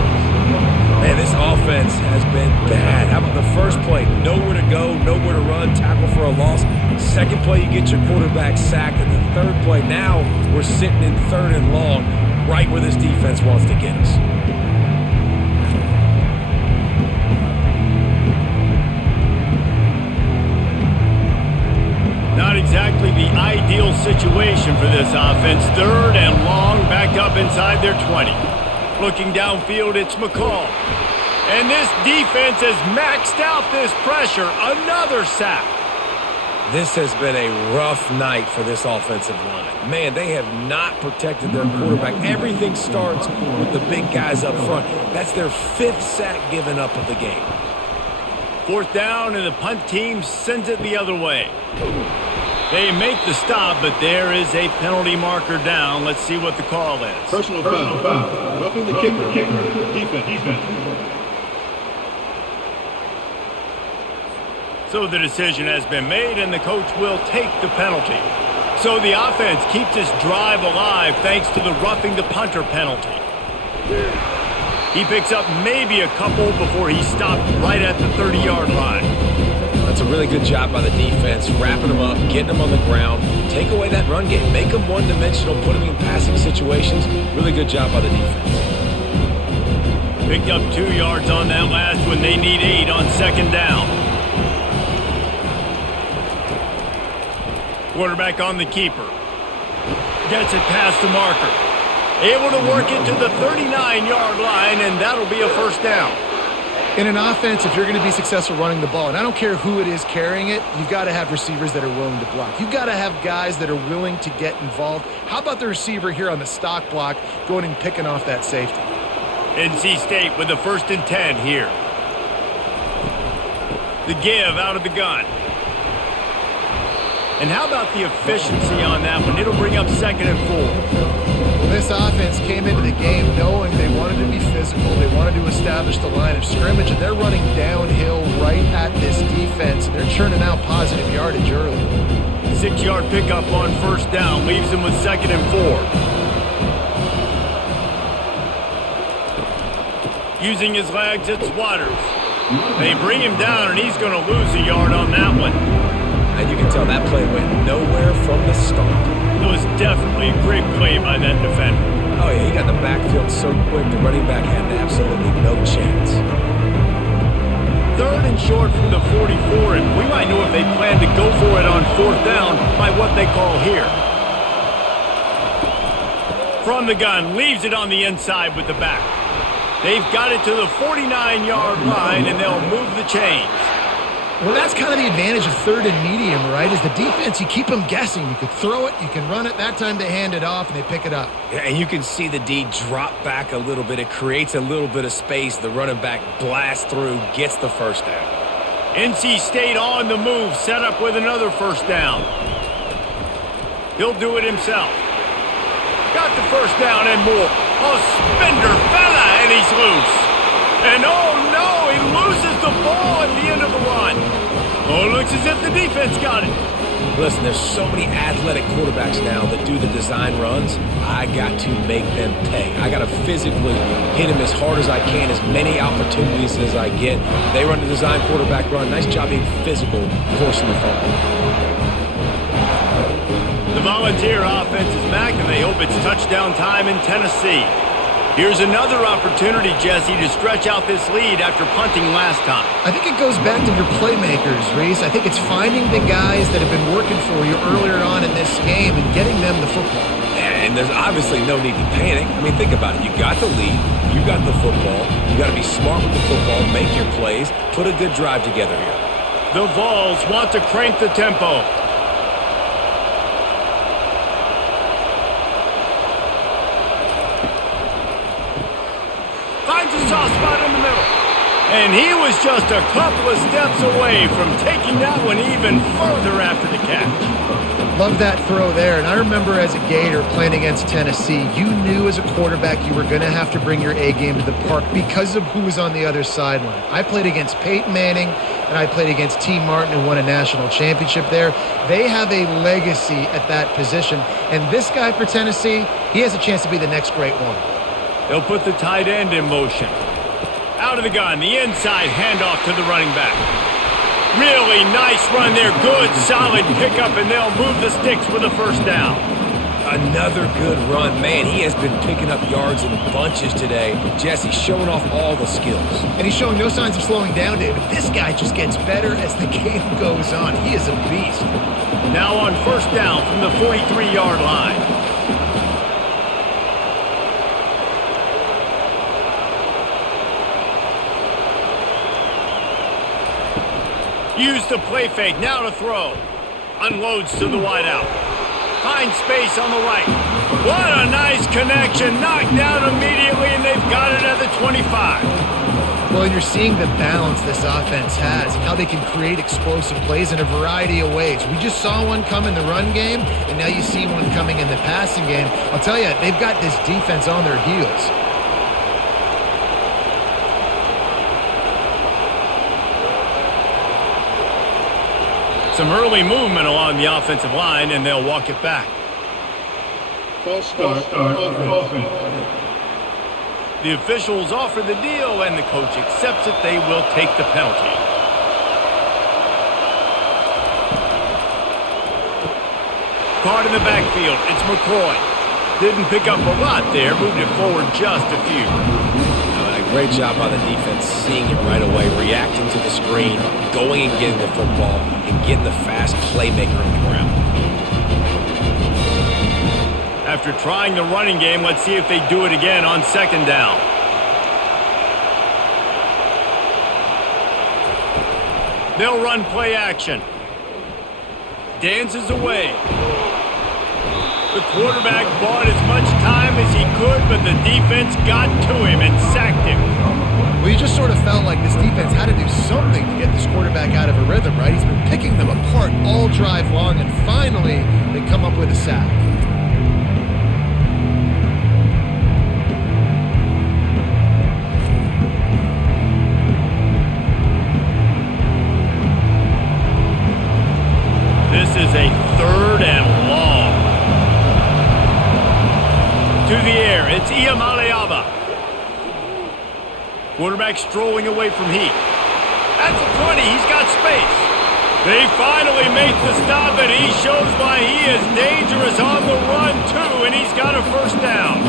Man, this offense has been bad. How about the first play? Nowhere to go, nowhere to run, tackle for a loss. Second play, you get your quarterback sacked. And the third play, now we're sitting in 3rd and long, right where this defense wants to get us. Not exactly the ideal situation for this offense. 3rd and long, back up inside their 20. Looking downfield, it's McCall. And this defense has maxed out this pressure. Another sack. This has been a rough night for this offensive line. Man, they have not protected their quarterback. Everything starts with the big guys up front. That's their 5th sack given up of the game. 4th down, and the punt team sends it the other way. They make the stop, but there is a penalty marker down. Let's see what the call is. Personal foul. Roughing the kicker. Defense. So the decision has been made, and the coach will take the penalty. So the offense keeps this drive alive thanks to the roughing the punter penalty. He picks up maybe a couple before he stopped right at the 30-yard line. That's a really good job by the defense, wrapping them up, getting them on the ground, take away that run game, make them one-dimensional, put them in passing situations. Really good job by the defense. Picked up 2 yards on that last one. They need 8 on 2nd down. Quarterback on the keeper. Gets it past the marker. Able to work it to the 39-yard line, and that'll be a first down. In an offense, if you're going to be successful running the ball, and I don't care who it is carrying it, you've got to have receivers that are willing to block. You've got to have guys that are willing to get involved. How about the receiver here on the stock block going and picking off that safety? NC State with the 1st and 10 here. The give out of the gun. And how about the efficiency on that one? It'll bring up 2nd and 4. Well, this offense came into the game knowing they wanted to be physical. They wanted to establish the line of scrimmage, and they're running downhill right at this defense. They're churning out positive yardage early. 6-yard pickup on 1st down leaves them with 2nd and 4. Using his legs, it's Waters. They bring him down, and he's going to lose a yard on that one. And you can tell that play went nowhere from the start. It was definitely a great play by that defender. Oh, yeah, he got the backfield so quick, the running back had absolutely no chance. 3rd and short from the 44, and we might know if they plan to go for it on 4th down by what they call here. From the gun, leaves it on the inside with the back. They've got it to the 49-yard line, and they'll move the chains. Well, that's kind of the advantage of 3rd and medium, right? Is the defense, you keep them guessing. You can throw it, you can run it. That time they hand it off, and they pick it up. Yeah, and you can see the D drop back a little bit. It creates a little bit of space. The running back blasts through, gets the 1st down. NC State on the move, set up with another 1st down. He'll do it himself. Got the 1st down and more. Oh, spender fella, and he's loose. And oh no, he loses the ball at the end of the run. Oh, it looks as if the defense got it. Listen, there's so many athletic quarterbacks now that do the design runs. I got to make them pay. I got to physically hit them as hard as I can, as many opportunities as I get. They run the design quarterback run. Nice job being physical, forcing the fumble. The Volunteer offense is back, and they hope it's touchdown time in Tennessee. Here's another opportunity, Jesse, to stretch out this lead after punting last time. I think it goes back to your playmakers, Reese. I think it's finding the guys that have been working for you earlier on in this game and getting them the football. And there's obviously no need to panic. I mean, think about it. You got the lead. You got the football. You got to be smart with the football, make your plays, put a good drive together here. The Vols want to crank the tempo. Finds a soft spot in the middle. And he was just a couple of steps away from taking that one even further after the catch. Love that throw there. And I remember as a Gator playing against Tennessee, you knew as a quarterback you were going to have to bring your A game to the park because of who was on the other sideline. I played against Peyton Manning, and I played against T. Martin, who won a national championship there. They have a legacy at that position. And this guy for Tennessee, he has a chance to be the next great one. They'll put the tight end in motion. Out of the gun, the inside handoff to the running back. Really nice run there. Good, solid pickup, and they'll move the sticks with a 1st down. Another good run. Man, he has been picking up yards in bunches today. Jesse showing off all the skills. And he's showing no signs of slowing down, David. This guy just gets better as the game goes on. He is a beast. Now on 1st down from the 43-yard line. Use the play fake, now to throw. Unloads to the wideout. Finds space on the right. What a nice connection. Knocked down immediately, and they've got it at the 25. Well, you're seeing the balance this offense has, how they can create explosive plays in a variety of ways. We just saw one come in the run game, and now you see one coming in the passing game. I'll tell you, they've got this defense on their heels. Some early movement along the offensive line, and they'll walk it back. False start offense. The officials offer the deal, and the coach accepts it. They will take the penalty. Caught in the backfield. It's McCoy. Didn't pick up a lot there. Moved it forward just a few. Great job by the defense, seeing it right away, reacting to the screen, going and getting the football, and getting the fast playmaker on the ground. After trying the running game, let's see if they do it again on 2nd down. They'll run play action. Dances away. The quarterback bought as much time as he could, but the defense got to him and sacked him. Well, you just sort of felt like this defense had to do something to get this quarterback out of a rhythm, right? He's been picking them apart all drive long, and finally they come up with a sack. This is a 3rd and long. To the air, it's Iamaleava. Quarterback strolling away from Heat. That's a 20, he's got space. They finally make the stop, and he shows why he is dangerous on the run, too, and he's got a 1st down.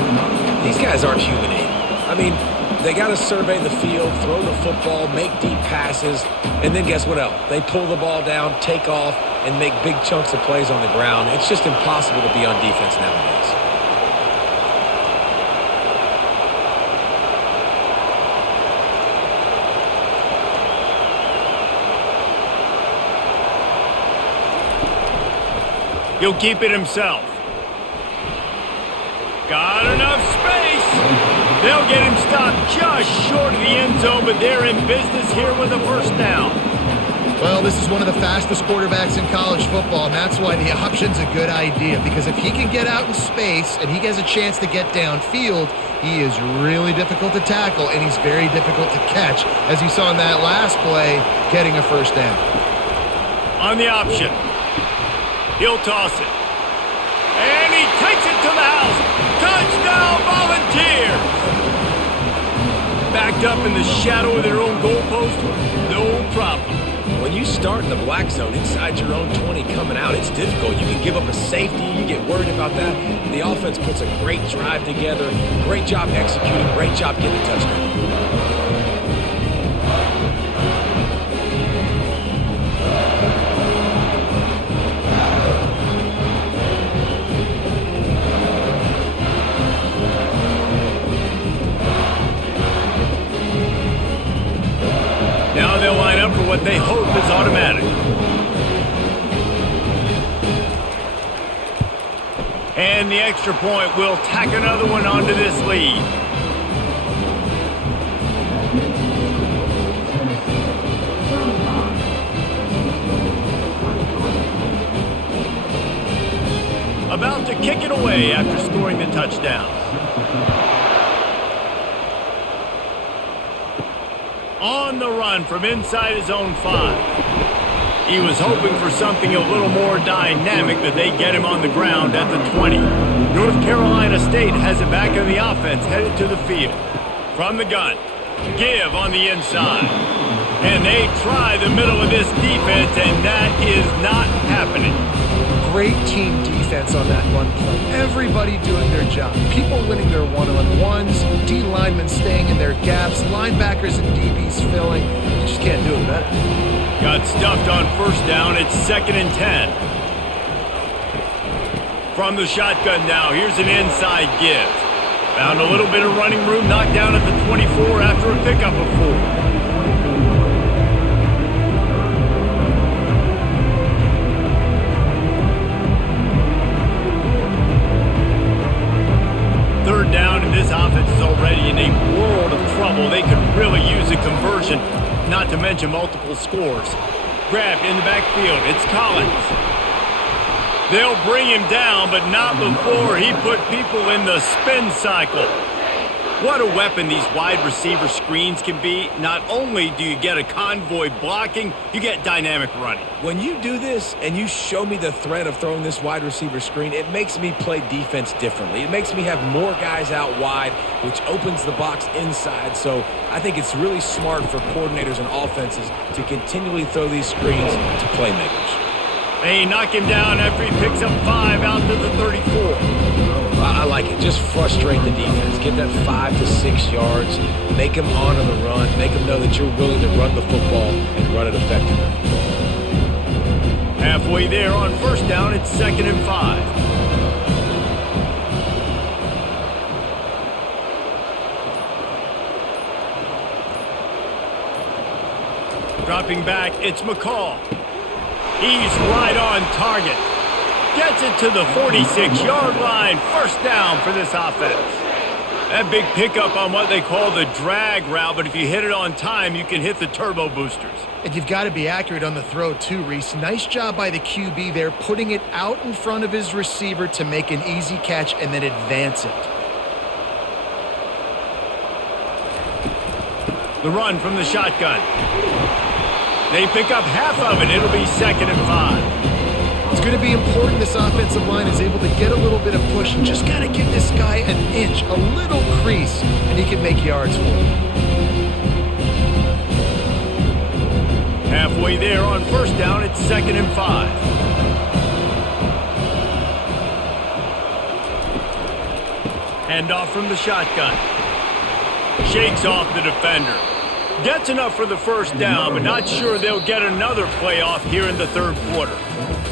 These guys aren't human-aid. I mean, they got to survey the field, throw the football, make deep passes, and then guess what else? They pull the ball down, take off, and make big chunks of plays on the ground. It's just impossible to be on defense nowadays. He'll keep it himself. Got enough space. They'll get him stopped just short of the end zone, but they're in business here with a 1st down. Well, this is one of the fastest quarterbacks in college football, and that's why the option's a good idea, because if he can get out in space and he has a chance to get downfield, he is really difficult to tackle, and he's very difficult to catch, as you saw in that last play, getting a 1st down. On the option. He'll toss it. And he takes it to the house. Touchdown, Volunteers! Backed up in the shadow of their own goalpost, no problem. When you start in the black zone inside your own 20 coming out, it's difficult. You can give up a safety. You get worried about that. The offense puts a great drive together. Great job executing. Great job getting a touchdown. Now they'll line up for what they hope is automatic. And the extra point will tack another one onto this lead. About to kick it away after scoring the touchdown. On the run from inside his own 5. He was hoping for something a little more dynamic, but they get him on the ground at the 20. North Carolina State has it back on the offense, headed to the field. From the gun, give on the inside. And they try the middle of this defense, and that is not happening. Great team defense on that run play. Everybody doing their job. People winning their one-on-ones, D linemen staying in their gaps, linebackers and DBs filling. You just can't do it better. Got stuffed on 1st down. It's 2nd and 10. From the shotgun now, here's an inside give. Found a little bit of running room, knocked down at the 24 after a pickup of 4. Down, and this offense is already in a world of trouble. They could really use a conversion, not to mention multiple scores. Grabbed in the backfield, it's Collins. They'll bring him down, but not before he put people in the spin cycle. What a weapon these wide receiver screens can be. Not only do you get a convoy blocking, you get dynamic running. When you do this and you show me the threat of throwing this wide receiver screen, it makes me play defense differently. It makes me have more guys out wide, which opens the box inside. So I think it's really smart for coordinators and offenses to continually throw these screens to playmakers. They knock him down after he picks up 5 out to the 34. I like it. Just frustrate the defense. Get that 5 to 6 yards. Make them honor the run. Make them know that you're willing to run the football and run it effectively. Halfway there on 1st down, it's 2nd and 5. Dropping back, it's McCall. He's right on target. Gets it to the 46-yard line. 1st down for this offense. That big pickup on what they call the drag route, but if you hit it on time, you can hit the turbo boosters. And you've got to be accurate on the throw too, Reese. Nice job by the QB there, putting it out in front of his receiver to make an easy catch and then advance it. The run from the shotgun. They pick up half of it. It'll be 2nd and 5. It's going to be important this offensive line is able to get a little bit of push and just got to give this guy an inch, a little crease, and he can make yards for him. Halfway there on 1st down, it's 2nd and 5. Handoff from the shotgun. Shakes off the defender. Gets enough for the 1st down, but not sure they'll get another playoff here in the 3rd quarter.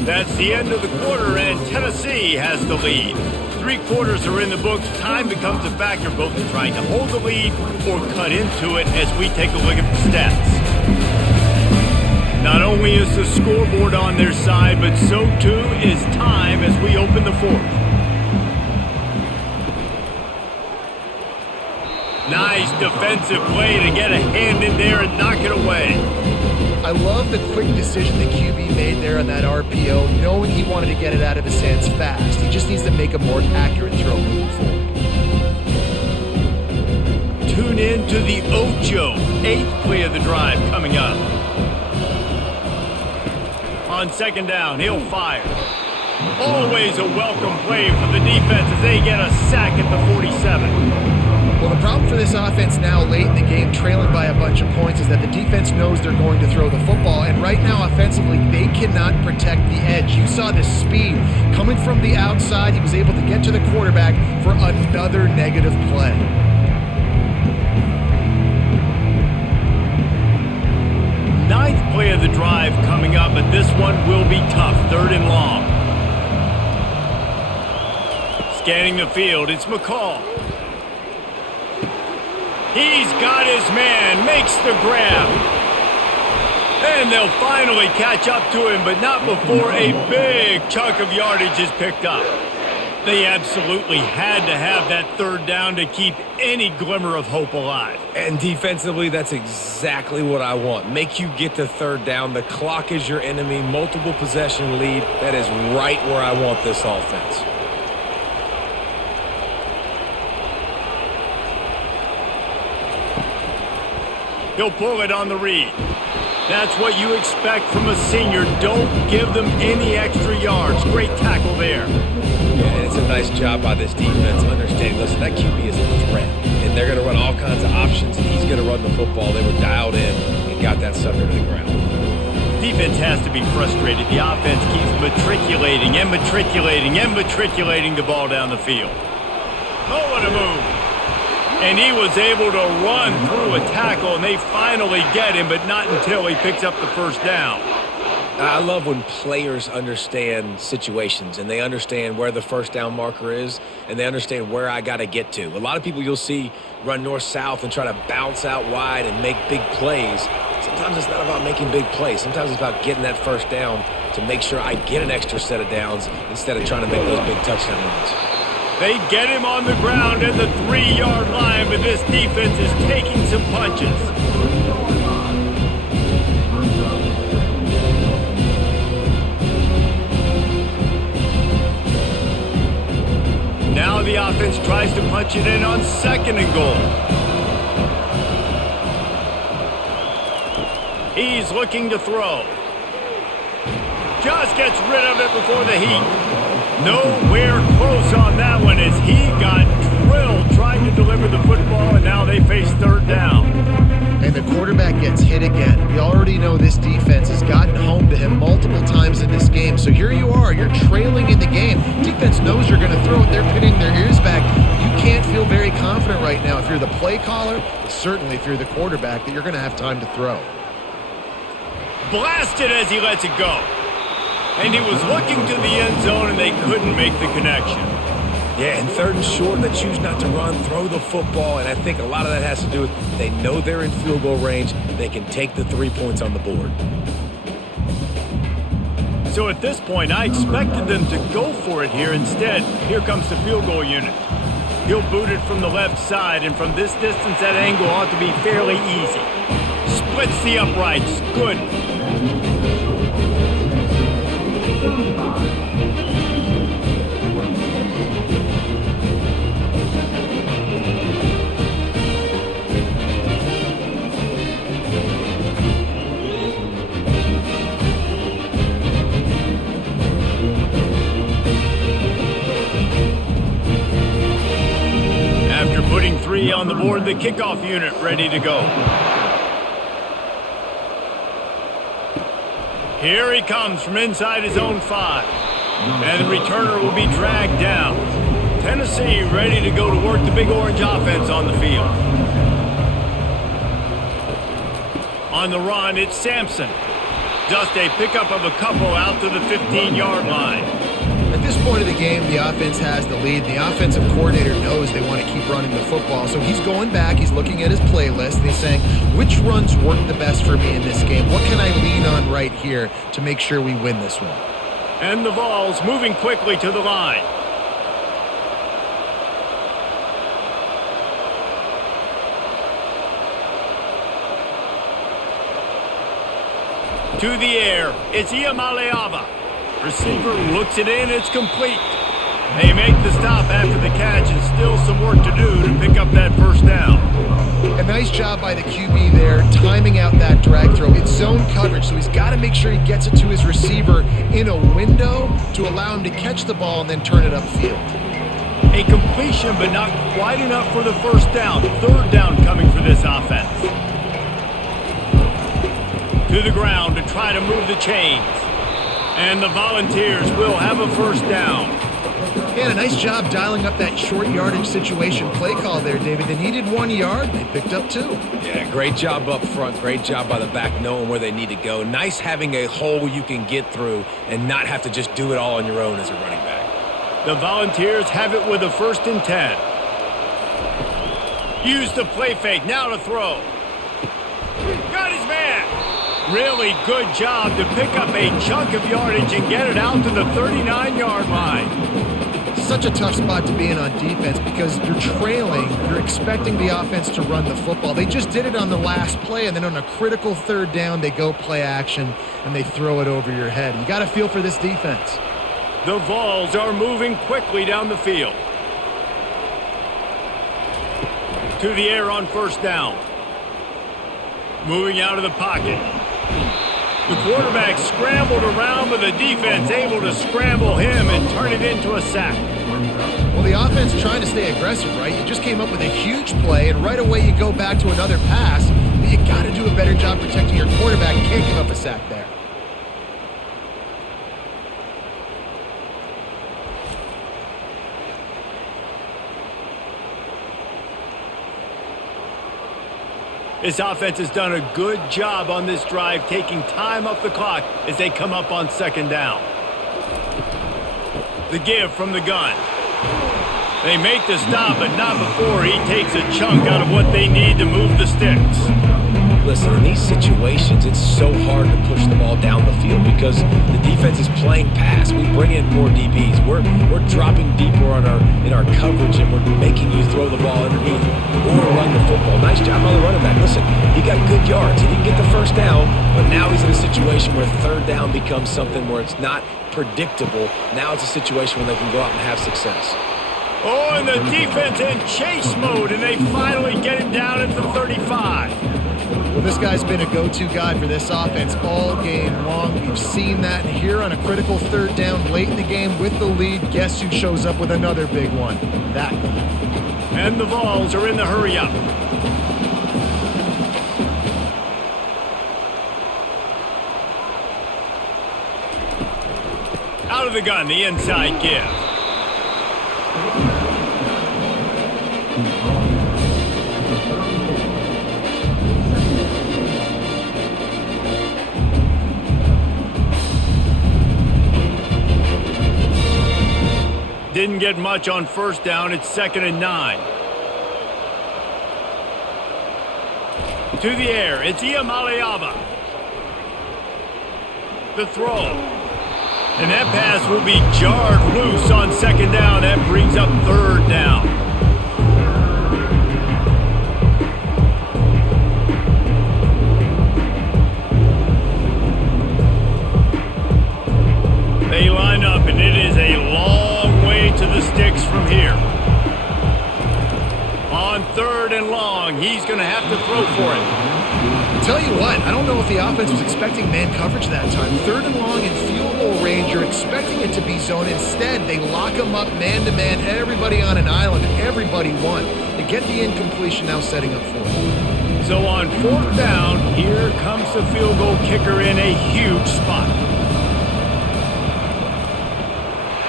That's the end of the quarter, and Tennessee has the lead. 3 quarters are in the books. Time becomes a factor, both in trying to hold the lead or cut into it as we take a look at the stats. Not only is the scoreboard on their side, but so too is time as we open the 4th. Nice defensive play to get a hand in there and knock it away. I love the quick decision the QB made there on that RPO, knowing he wanted to get it out of his hands fast. He just needs to make a more accurate throw moving forward. Tune in to the Ocho, 8th play of the drive coming up. On 2nd down, he'll fire. Always a welcome play for the defense as they get a sack at the 47. Well, the problem for this offense now late in the game, trailing by a bunch of points, is that the defense knows they're going to throw the football, and right now offensively they cannot protect the edge. You saw the speed coming from the outside. He was able to get to the quarterback for another negative play. Ninth play of the drive coming up, but this one will be tough. 3rd and long. Scanning the field, it's McCall. He's got his man, makes the grab. And they'll finally catch up to him, but not before a big chunk of yardage is picked up. They absolutely had to have that 3rd down to keep any glimmer of hope alive. And defensively, that's exactly what I want. Make you get to 3rd down. The clock is your enemy. Multiple possession lead. That is right where I want this offense. He'll pull it on the read. That's what you expect from a senior. Don't give them any extra yards. Great tackle there. Yeah, and it's a nice job by this defense understanding, listen, that QB is a threat. And they're going to run all kinds of options, and he's going to run the football. They were dialed in and got that sucker to the ground. Defense has to be frustrated. The offense keeps matriculating and matriculating and matriculating the ball down the field. Oh, what a move. And he was able to run through a tackle, and they finally get him, but not until he picks up the 1st down. I love when players understand situations, and they understand where the 1st down marker is, and they understand where I got to get to. A lot of people you'll see run north-south and try to bounce out wide and make big plays. Sometimes it's not about making big plays. Sometimes it's about getting that 1st down to make sure I get an extra set of downs instead of trying to make those big touchdown runs. They get him on the ground at the 3-yard line, but this defense is taking some punches. Now the offense tries to punch it in on 2nd and goal. He's looking to throw. Just gets rid of it before the heat. Nowhere close on that one as he got drilled trying to deliver the football, and now they face 3rd down. And the quarterback gets hit again. We already know this defense has gotten home to him multiple times in this game. So here you are, you're trailing in the game. Defense knows you're going to throw it. They're pinning their ears back. You can't feel very confident right now if you're the play caller, but certainly if you're the quarterback, that you're going to have time to throw. Blasted as he lets it go. And he was looking to the end zone, and they couldn't make the connection. Yeah, and 3rd and short, they choose not to run, throw the football, and I think a lot of that has to do with they know they're in field goal range. They can take the 3 points on the board. So at this point, I expected them to go for it here. Instead, here comes the field goal unit. He'll boot it from the left side, and from this distance, that angle ought to be fairly easy. Splits the uprights. Good. After putting 3 on the board, the kickoff unit ready to go. Here he comes from inside his own 5. And the returner will be dragged down. Tennessee ready to go to work the Big Orange offense on the field. On the run, it's Sampson. Just a pickup of a couple out to the 15-yard line. At this point of the game, the offense has the lead. The offensive coordinator knows they want to keep running the football. So he's going back, he's looking at his playlist, and he's saying, which runs work the best for me in this game? What can I lean on right here to make sure we win this one? And the Vols moving quickly to the line. To the air, it's Iamaleava. Receiver looks it in, it's complete. They make the stop after the catch, and still some work to do to pick up that first down. A nice job by the QB there, timing out that drag throw. It's zone coverage, so he's got to make sure he gets it to his receiver in a window to allow him to catch the ball and then turn it upfield. A completion, but not quite enough for the first down. Third down coming for this offense. To the ground to try to move the chains. And the Volunteers will have a first down. Yeah, a nice job dialing up that short yardage situation play call there, David. They needed 1 yard, they picked up 2. Yeah, great job up front. Great job by the back knowing where they need to go. Nice having a hole you can get through and not have to just do it all on your own as a running back. The Volunteers have it with a 1st and 10. Use the play fake, now to throw. Got his man. Really good job to pick up a chunk of yardage and get it out to the 39-yard line. Such a tough spot to be in on defense because you're trailing, you're expecting the offense to run the football. They just did it on the last play, and then on a critical 3rd down, they go play action, and they throw it over your head. You got to feel for this defense. The Vols are moving quickly down the field. To the air on 1st down. Moving out of the pocket. The quarterback scrambled around, but the defense able to scramble him and turn it into a sack. Well, the offense trying to stay aggressive, right? You just came up with a huge play, and right away you go back to another pass, but you got to do a better job protecting your quarterback. You can't give up a sack there. This offense has done a good job on this drive, taking time off the clock as they come up on 2nd down. The give from the gun. They make the stop, but not before he takes a chunk out of what they need to move the sticks. Listen, in these situations, it's so hard to push the ball down the field because the defense is playing pass. We bring in more DBs. We're dropping deeper in our coverage, and we're making you throw the ball underneath or run the football. Nice job by the running back. Listen, he got good yards. He didn't get the 1st down, but now he's in a situation where 3rd down becomes something where it's not predictable. Now it's a situation where they can go out and have success. Oh, and the defense in chase mode, and they finally get him down at the 35. Well, this guy's been a go-to guy for this offense all game long. We've seen that here on a critical 3rd down late in the game with the lead. Guess who shows up with another big one? That guy. And the Vols are in the hurry-up. Out of the gun, the inside give. Didn't get much on 1st down. It's 2nd and 9. To the air. It's Iamaleava. The throw. And that pass will be jarred loose on 2nd down. That brings up 3rd down. On 3rd and long, he's going to have to throw for it. Tell you what, I don't know if the offense was expecting man coverage that time. 3rd and long in field goal range, you're expecting it to be zone. Instead, they lock him up man-to-man, everybody on an island, everybody won. They get the incompletion, now setting up for it. So on 4th down, here comes the field goal kicker in a huge spot.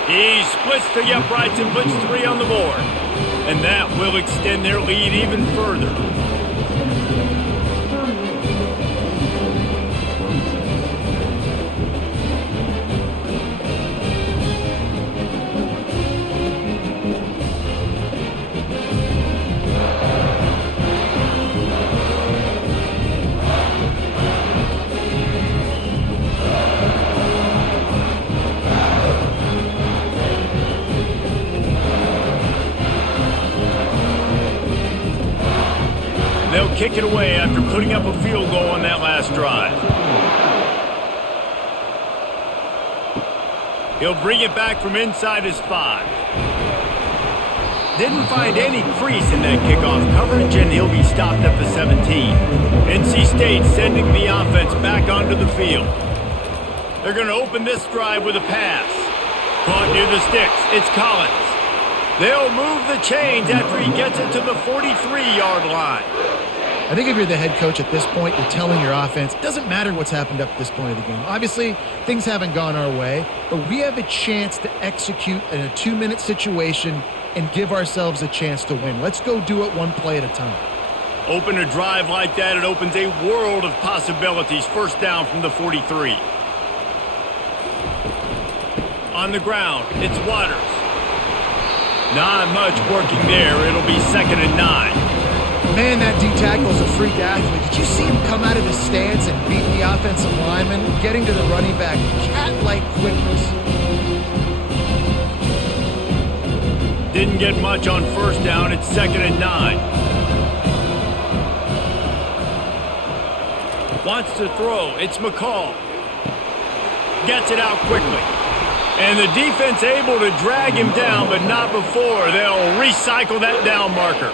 He splits the uprights and puts 3 on the board. And that will extend their lead even further. They'll kick it away after putting up a field goal on that last drive. He'll bring it back from inside his 5. Didn't find any crease in that kickoff coverage, and he'll be stopped at the 17. NC State sending the offense back onto the field. They're going to open this drive with a pass. Caught near the sticks. It's Collins. They'll move the chains after he gets it to the 43-yard line. I think if you're the head coach at this point, you're telling your offense, it doesn't matter what's happened up to this point of the game. Obviously, things haven't gone our way, but we have a chance to execute in a 2-minute situation and give ourselves a chance to win. Let's go do it one play at a time. Open a drive like that, it opens a world of possibilities. 1st down from the 43. On the ground, it's Waters. Not much working there. It'll be 2nd and 9. Man, that D-tackle is a freak athlete. Did you see him come out of his stance and beat the offensive lineman, getting to the running back? Cat-like quickness. Didn't get much on 1st down. It's 2nd and 9. Wants to throw. It's McCall. Gets it out quickly. And the defense able to drag him down, but not before. They'll recycle that down marker.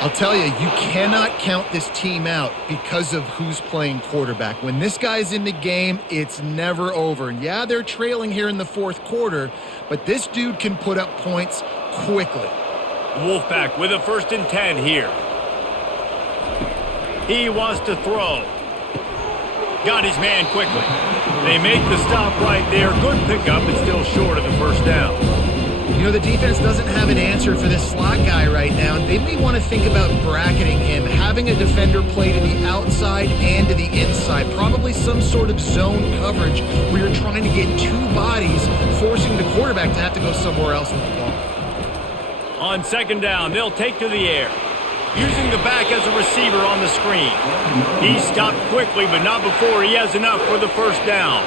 I'll tell you, you cannot count this team out because of who's playing quarterback. When this guy's in the game, it's never over. Yeah, they're trailing here in the 4th quarter, but this dude can put up points quickly. Wolfpack with a 1st and 10 here. He wants to throw. Got his man quickly. They make the stop right there. Good pickup, but still short of the 1st down. You know, the defense doesn't have an answer for this slot guy right now. They may want to think about bracketing him, having a defender play to the outside and to the inside. Probably some sort of zone coverage where you're trying to get 2 bodies, forcing the quarterback to have to go somewhere else with the ball. On 2nd down, they'll take to the air. Using the back as a receiver on the screen. He stopped quickly, but not before he has enough for the 1st down.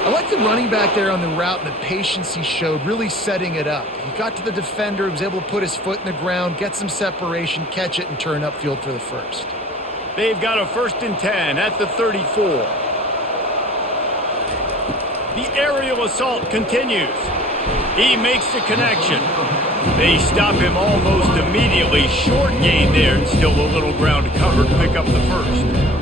I like the running back there on the route and the patience he showed, really setting it up. He got to the defender, he was able to put his foot in the ground, get some separation, catch it, and turn upfield for the 1st. They've got a 1st and 10 at the 34. The aerial assault continues. He makes the connection. They stop him almost immediately. Short gain there, and still a little ground to cover to pick up the 1st.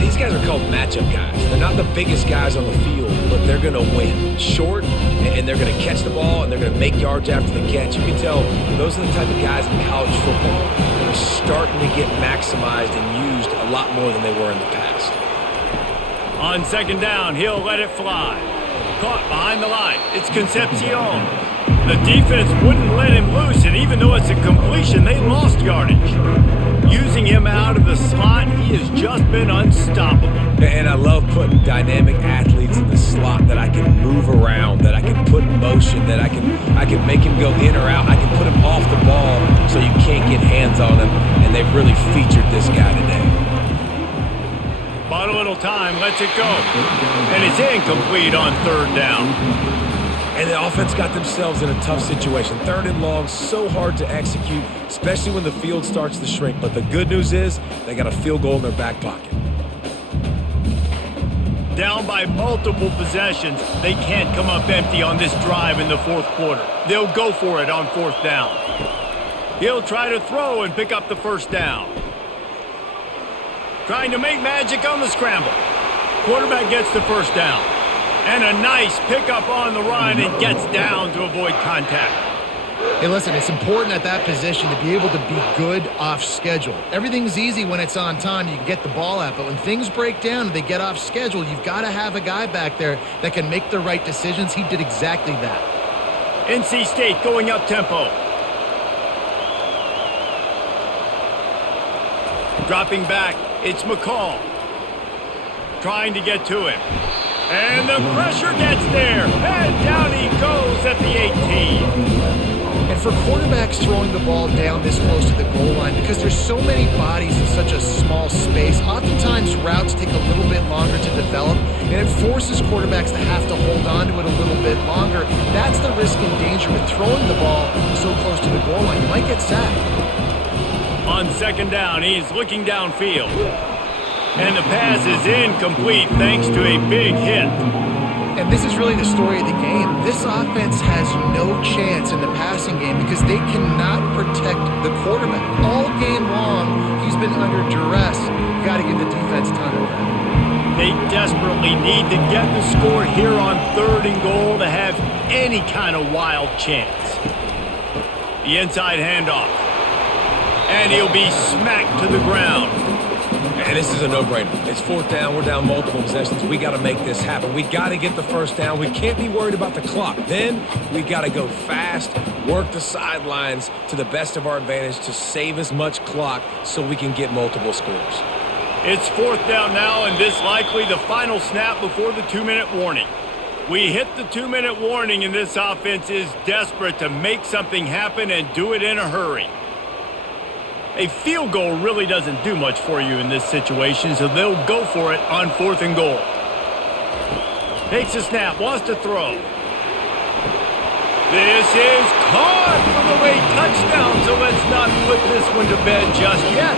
These guys are called matchup guys. They're not the biggest guys on the field, but they're going to win. Short, and they're going to catch the ball, and they're going to make yards after the catch. You can tell those are the type of guys in college football that are starting to get maximized and used a lot more than they were in the past. On 2nd down, he'll let it fly. Caught behind the line. It's Concepcion. The defense wouldn't let him loose, and even though it's a completion, they lost yardage. Using him out of the slot, he has just been unstoppable. And I love putting dynamic athletes in the slot that I can move around, that I can put in motion, that I can make him go in or out. I can put him off the ball so you can't get hands on him, and they've really featured this guy today. Bought a little time, lets it go. And it's incomplete on 3rd down. And the offense got themselves in a tough situation. 3rd and long, so hard to execute, especially when the field starts to shrink. But the good news is they got a field goal in their back pocket. Down by multiple possessions, they can't come up empty on this drive in the 4th quarter. They'll go for it on 4th down. He'll try to throw and pick up the first down. Trying to make magic on the scramble. Quarterback gets the first down. And a nice pickup on the run and gets down to avoid contact. Hey, listen, it's important at that position to be able to be good off schedule. Everything's easy when it's on time. You can get the ball out. But when things break down and they get off schedule, you've got to have a guy back there that can make the right decisions. He did exactly that. NC State going up tempo. Dropping back, it's McCall. Trying to get to him. And the pressure gets there. And down he goes at the 18. And for quarterbacks throwing the ball down this close to the goal line, because there's so many bodies in such a small space, oftentimes routes take a little bit longer to develop, and it forces quarterbacks to have to hold on to it a little bit longer. That's the risk and danger with throwing the ball so close to the goal line. You might get sacked. On second down, he's looking downfield. And the pass is incomplete thanks to a big hit. And this is really the story of the game. This offense has no chance in the passing game because they cannot protect the quarterback. All game long, he's been under duress. You got to give the defense time of that. They desperately need to get the score here on 3rd and goal to have any kind of wild chance. The inside handoff. And he'll be smacked to the ground. And this is a no-brainer. It's 4th down. We're down multiple possessions. We got to make this happen. We got to get the first down. We can't be worried about the clock. Then we got to go fast, work the sidelines to the best of our advantage to save as much clock so we can get multiple scores. It's 4th down now, and this likely the final snap before the 2-minute warning. We hit the 2-minute warning, and this offense is desperate to make something happen and do it in a hurry. A field goal really doesn't do much for you in this situation, so they'll go for it on 4th and goal. Takes a snap, wants to throw. This is caught for the late touchdown, so let's not put this one to bed just yet.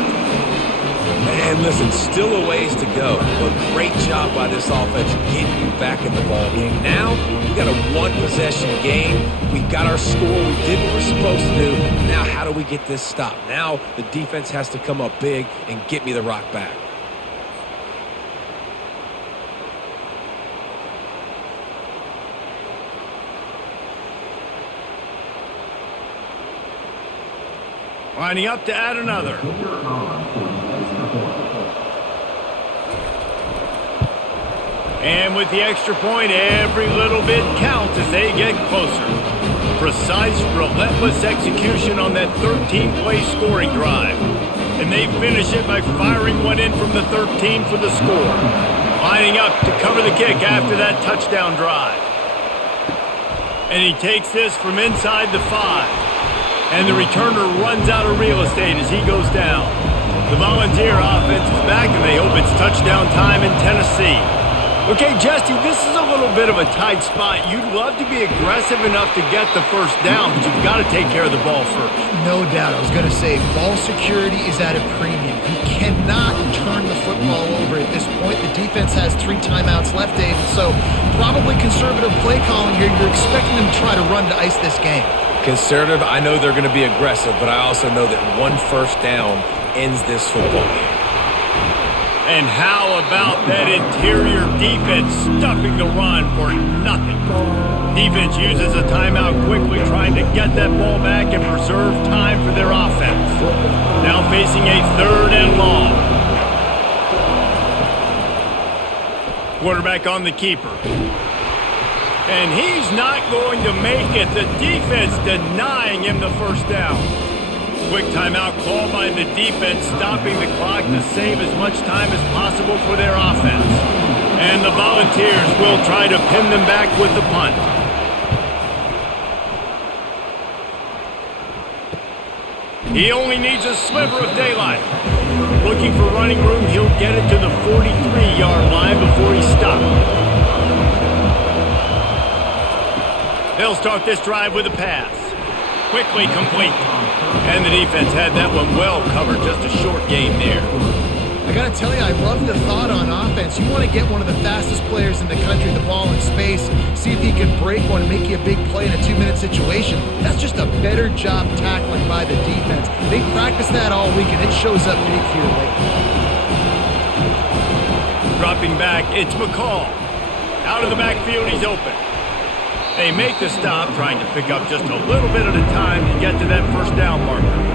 And listen, still a ways to go, but great job by this offense getting you back in the ball game. Now, we got a 1-possession game. We got our score. We did what we're supposed to do. Now, how do we get this stopped? Now, the defense has to come up big and get me the rock back. Lining up to add another. And with the extra point, every little bit counts as they get closer. Precise, relentless execution on that 13-play scoring drive. And they finish it by firing one in from the 13 for the score. Lining up to cover the kick after that touchdown drive. And he takes this from inside the 5. And the returner runs out of real estate as he goes down. The Volunteer offense is back, and they hope it's touchdown time in Tennessee. Okay, Jesse, this is a little bit of a tight spot. You'd love to be aggressive enough to get the first down, but you've got to take care of the ball first. No doubt. I was going to say, ball security is at a premium. You cannot turn the football over at this point. The defense has 3 timeouts left, David, so probably conservative play calling here. You're expecting them to try to run to ice this game. Conservative, I know they're going to be aggressive, but I also know that 1 first down ends this football game. And how about that interior defense stuffing the run for nothing? Defense uses a timeout quickly, trying to get that ball back and preserve time for their offense. Now facing a 3rd and long. Quarterback on the keeper. And he's not going to make it. The defense denying him the first down. Quick timeout called by the defense, stopping the clock to save as much time as possible for their offense. And the Volunteers will try to pin them back with the punt. He only needs a sliver of daylight. Looking for running room, he'll get it to the 43-yard line before he's stopped. They'll start this drive with a pass. Quickly complete. And the defense had that one well covered, just a short game there. I got to tell you, I love the thought on offense. You want to get one of the fastest players in the country the ball in space, see if he can break one and make you a big play in a 2-minute situation. That's just a better job tackling by the defense. They practice that all week, and it shows up big here late. Dropping back, it's McCall. Out of the backfield, he's open. They make the stop, trying to pick up just a little bit at a time to get to that first down marker.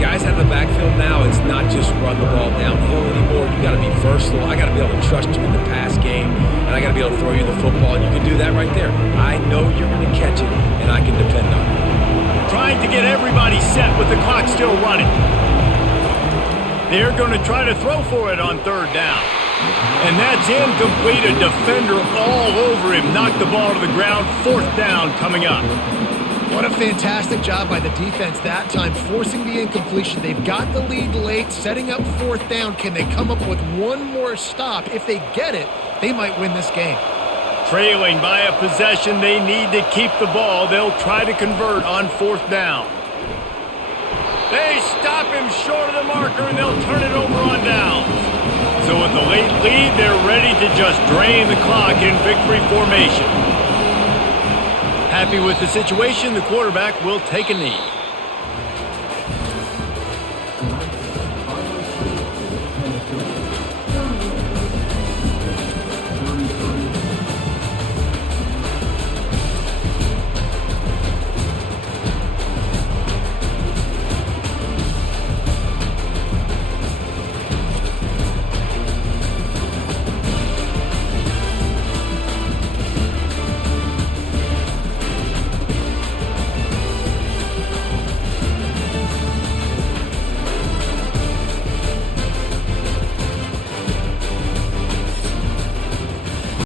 Guys out of the backfield now, it's not just run the ball downhill anymore. You got to be versatile. I got to be able to trust you in the pass game, and I got to be able to throw you the football, and you can do that right there. I know you're going to catch it, and I can depend on it. Trying to get everybody set with the clock still running. They're going to try to throw for it on third down. And that's incomplete. A defender all over him. Knocked the ball to the ground. Fourth down coming up. What a fantastic job by the defense that time, forcing the incompletion. They've got the lead late, setting up fourth down. Can they come up with one more stop? If they get it, they might win this game. Trailing by a possession, they need to keep the ball. They'll try to convert on fourth down. They stop him short of the marker, and they'll turn it over on downs. So with the late lead, they're ready to just drain the clock in victory formation. Happy with the situation, the quarterback will take a knee.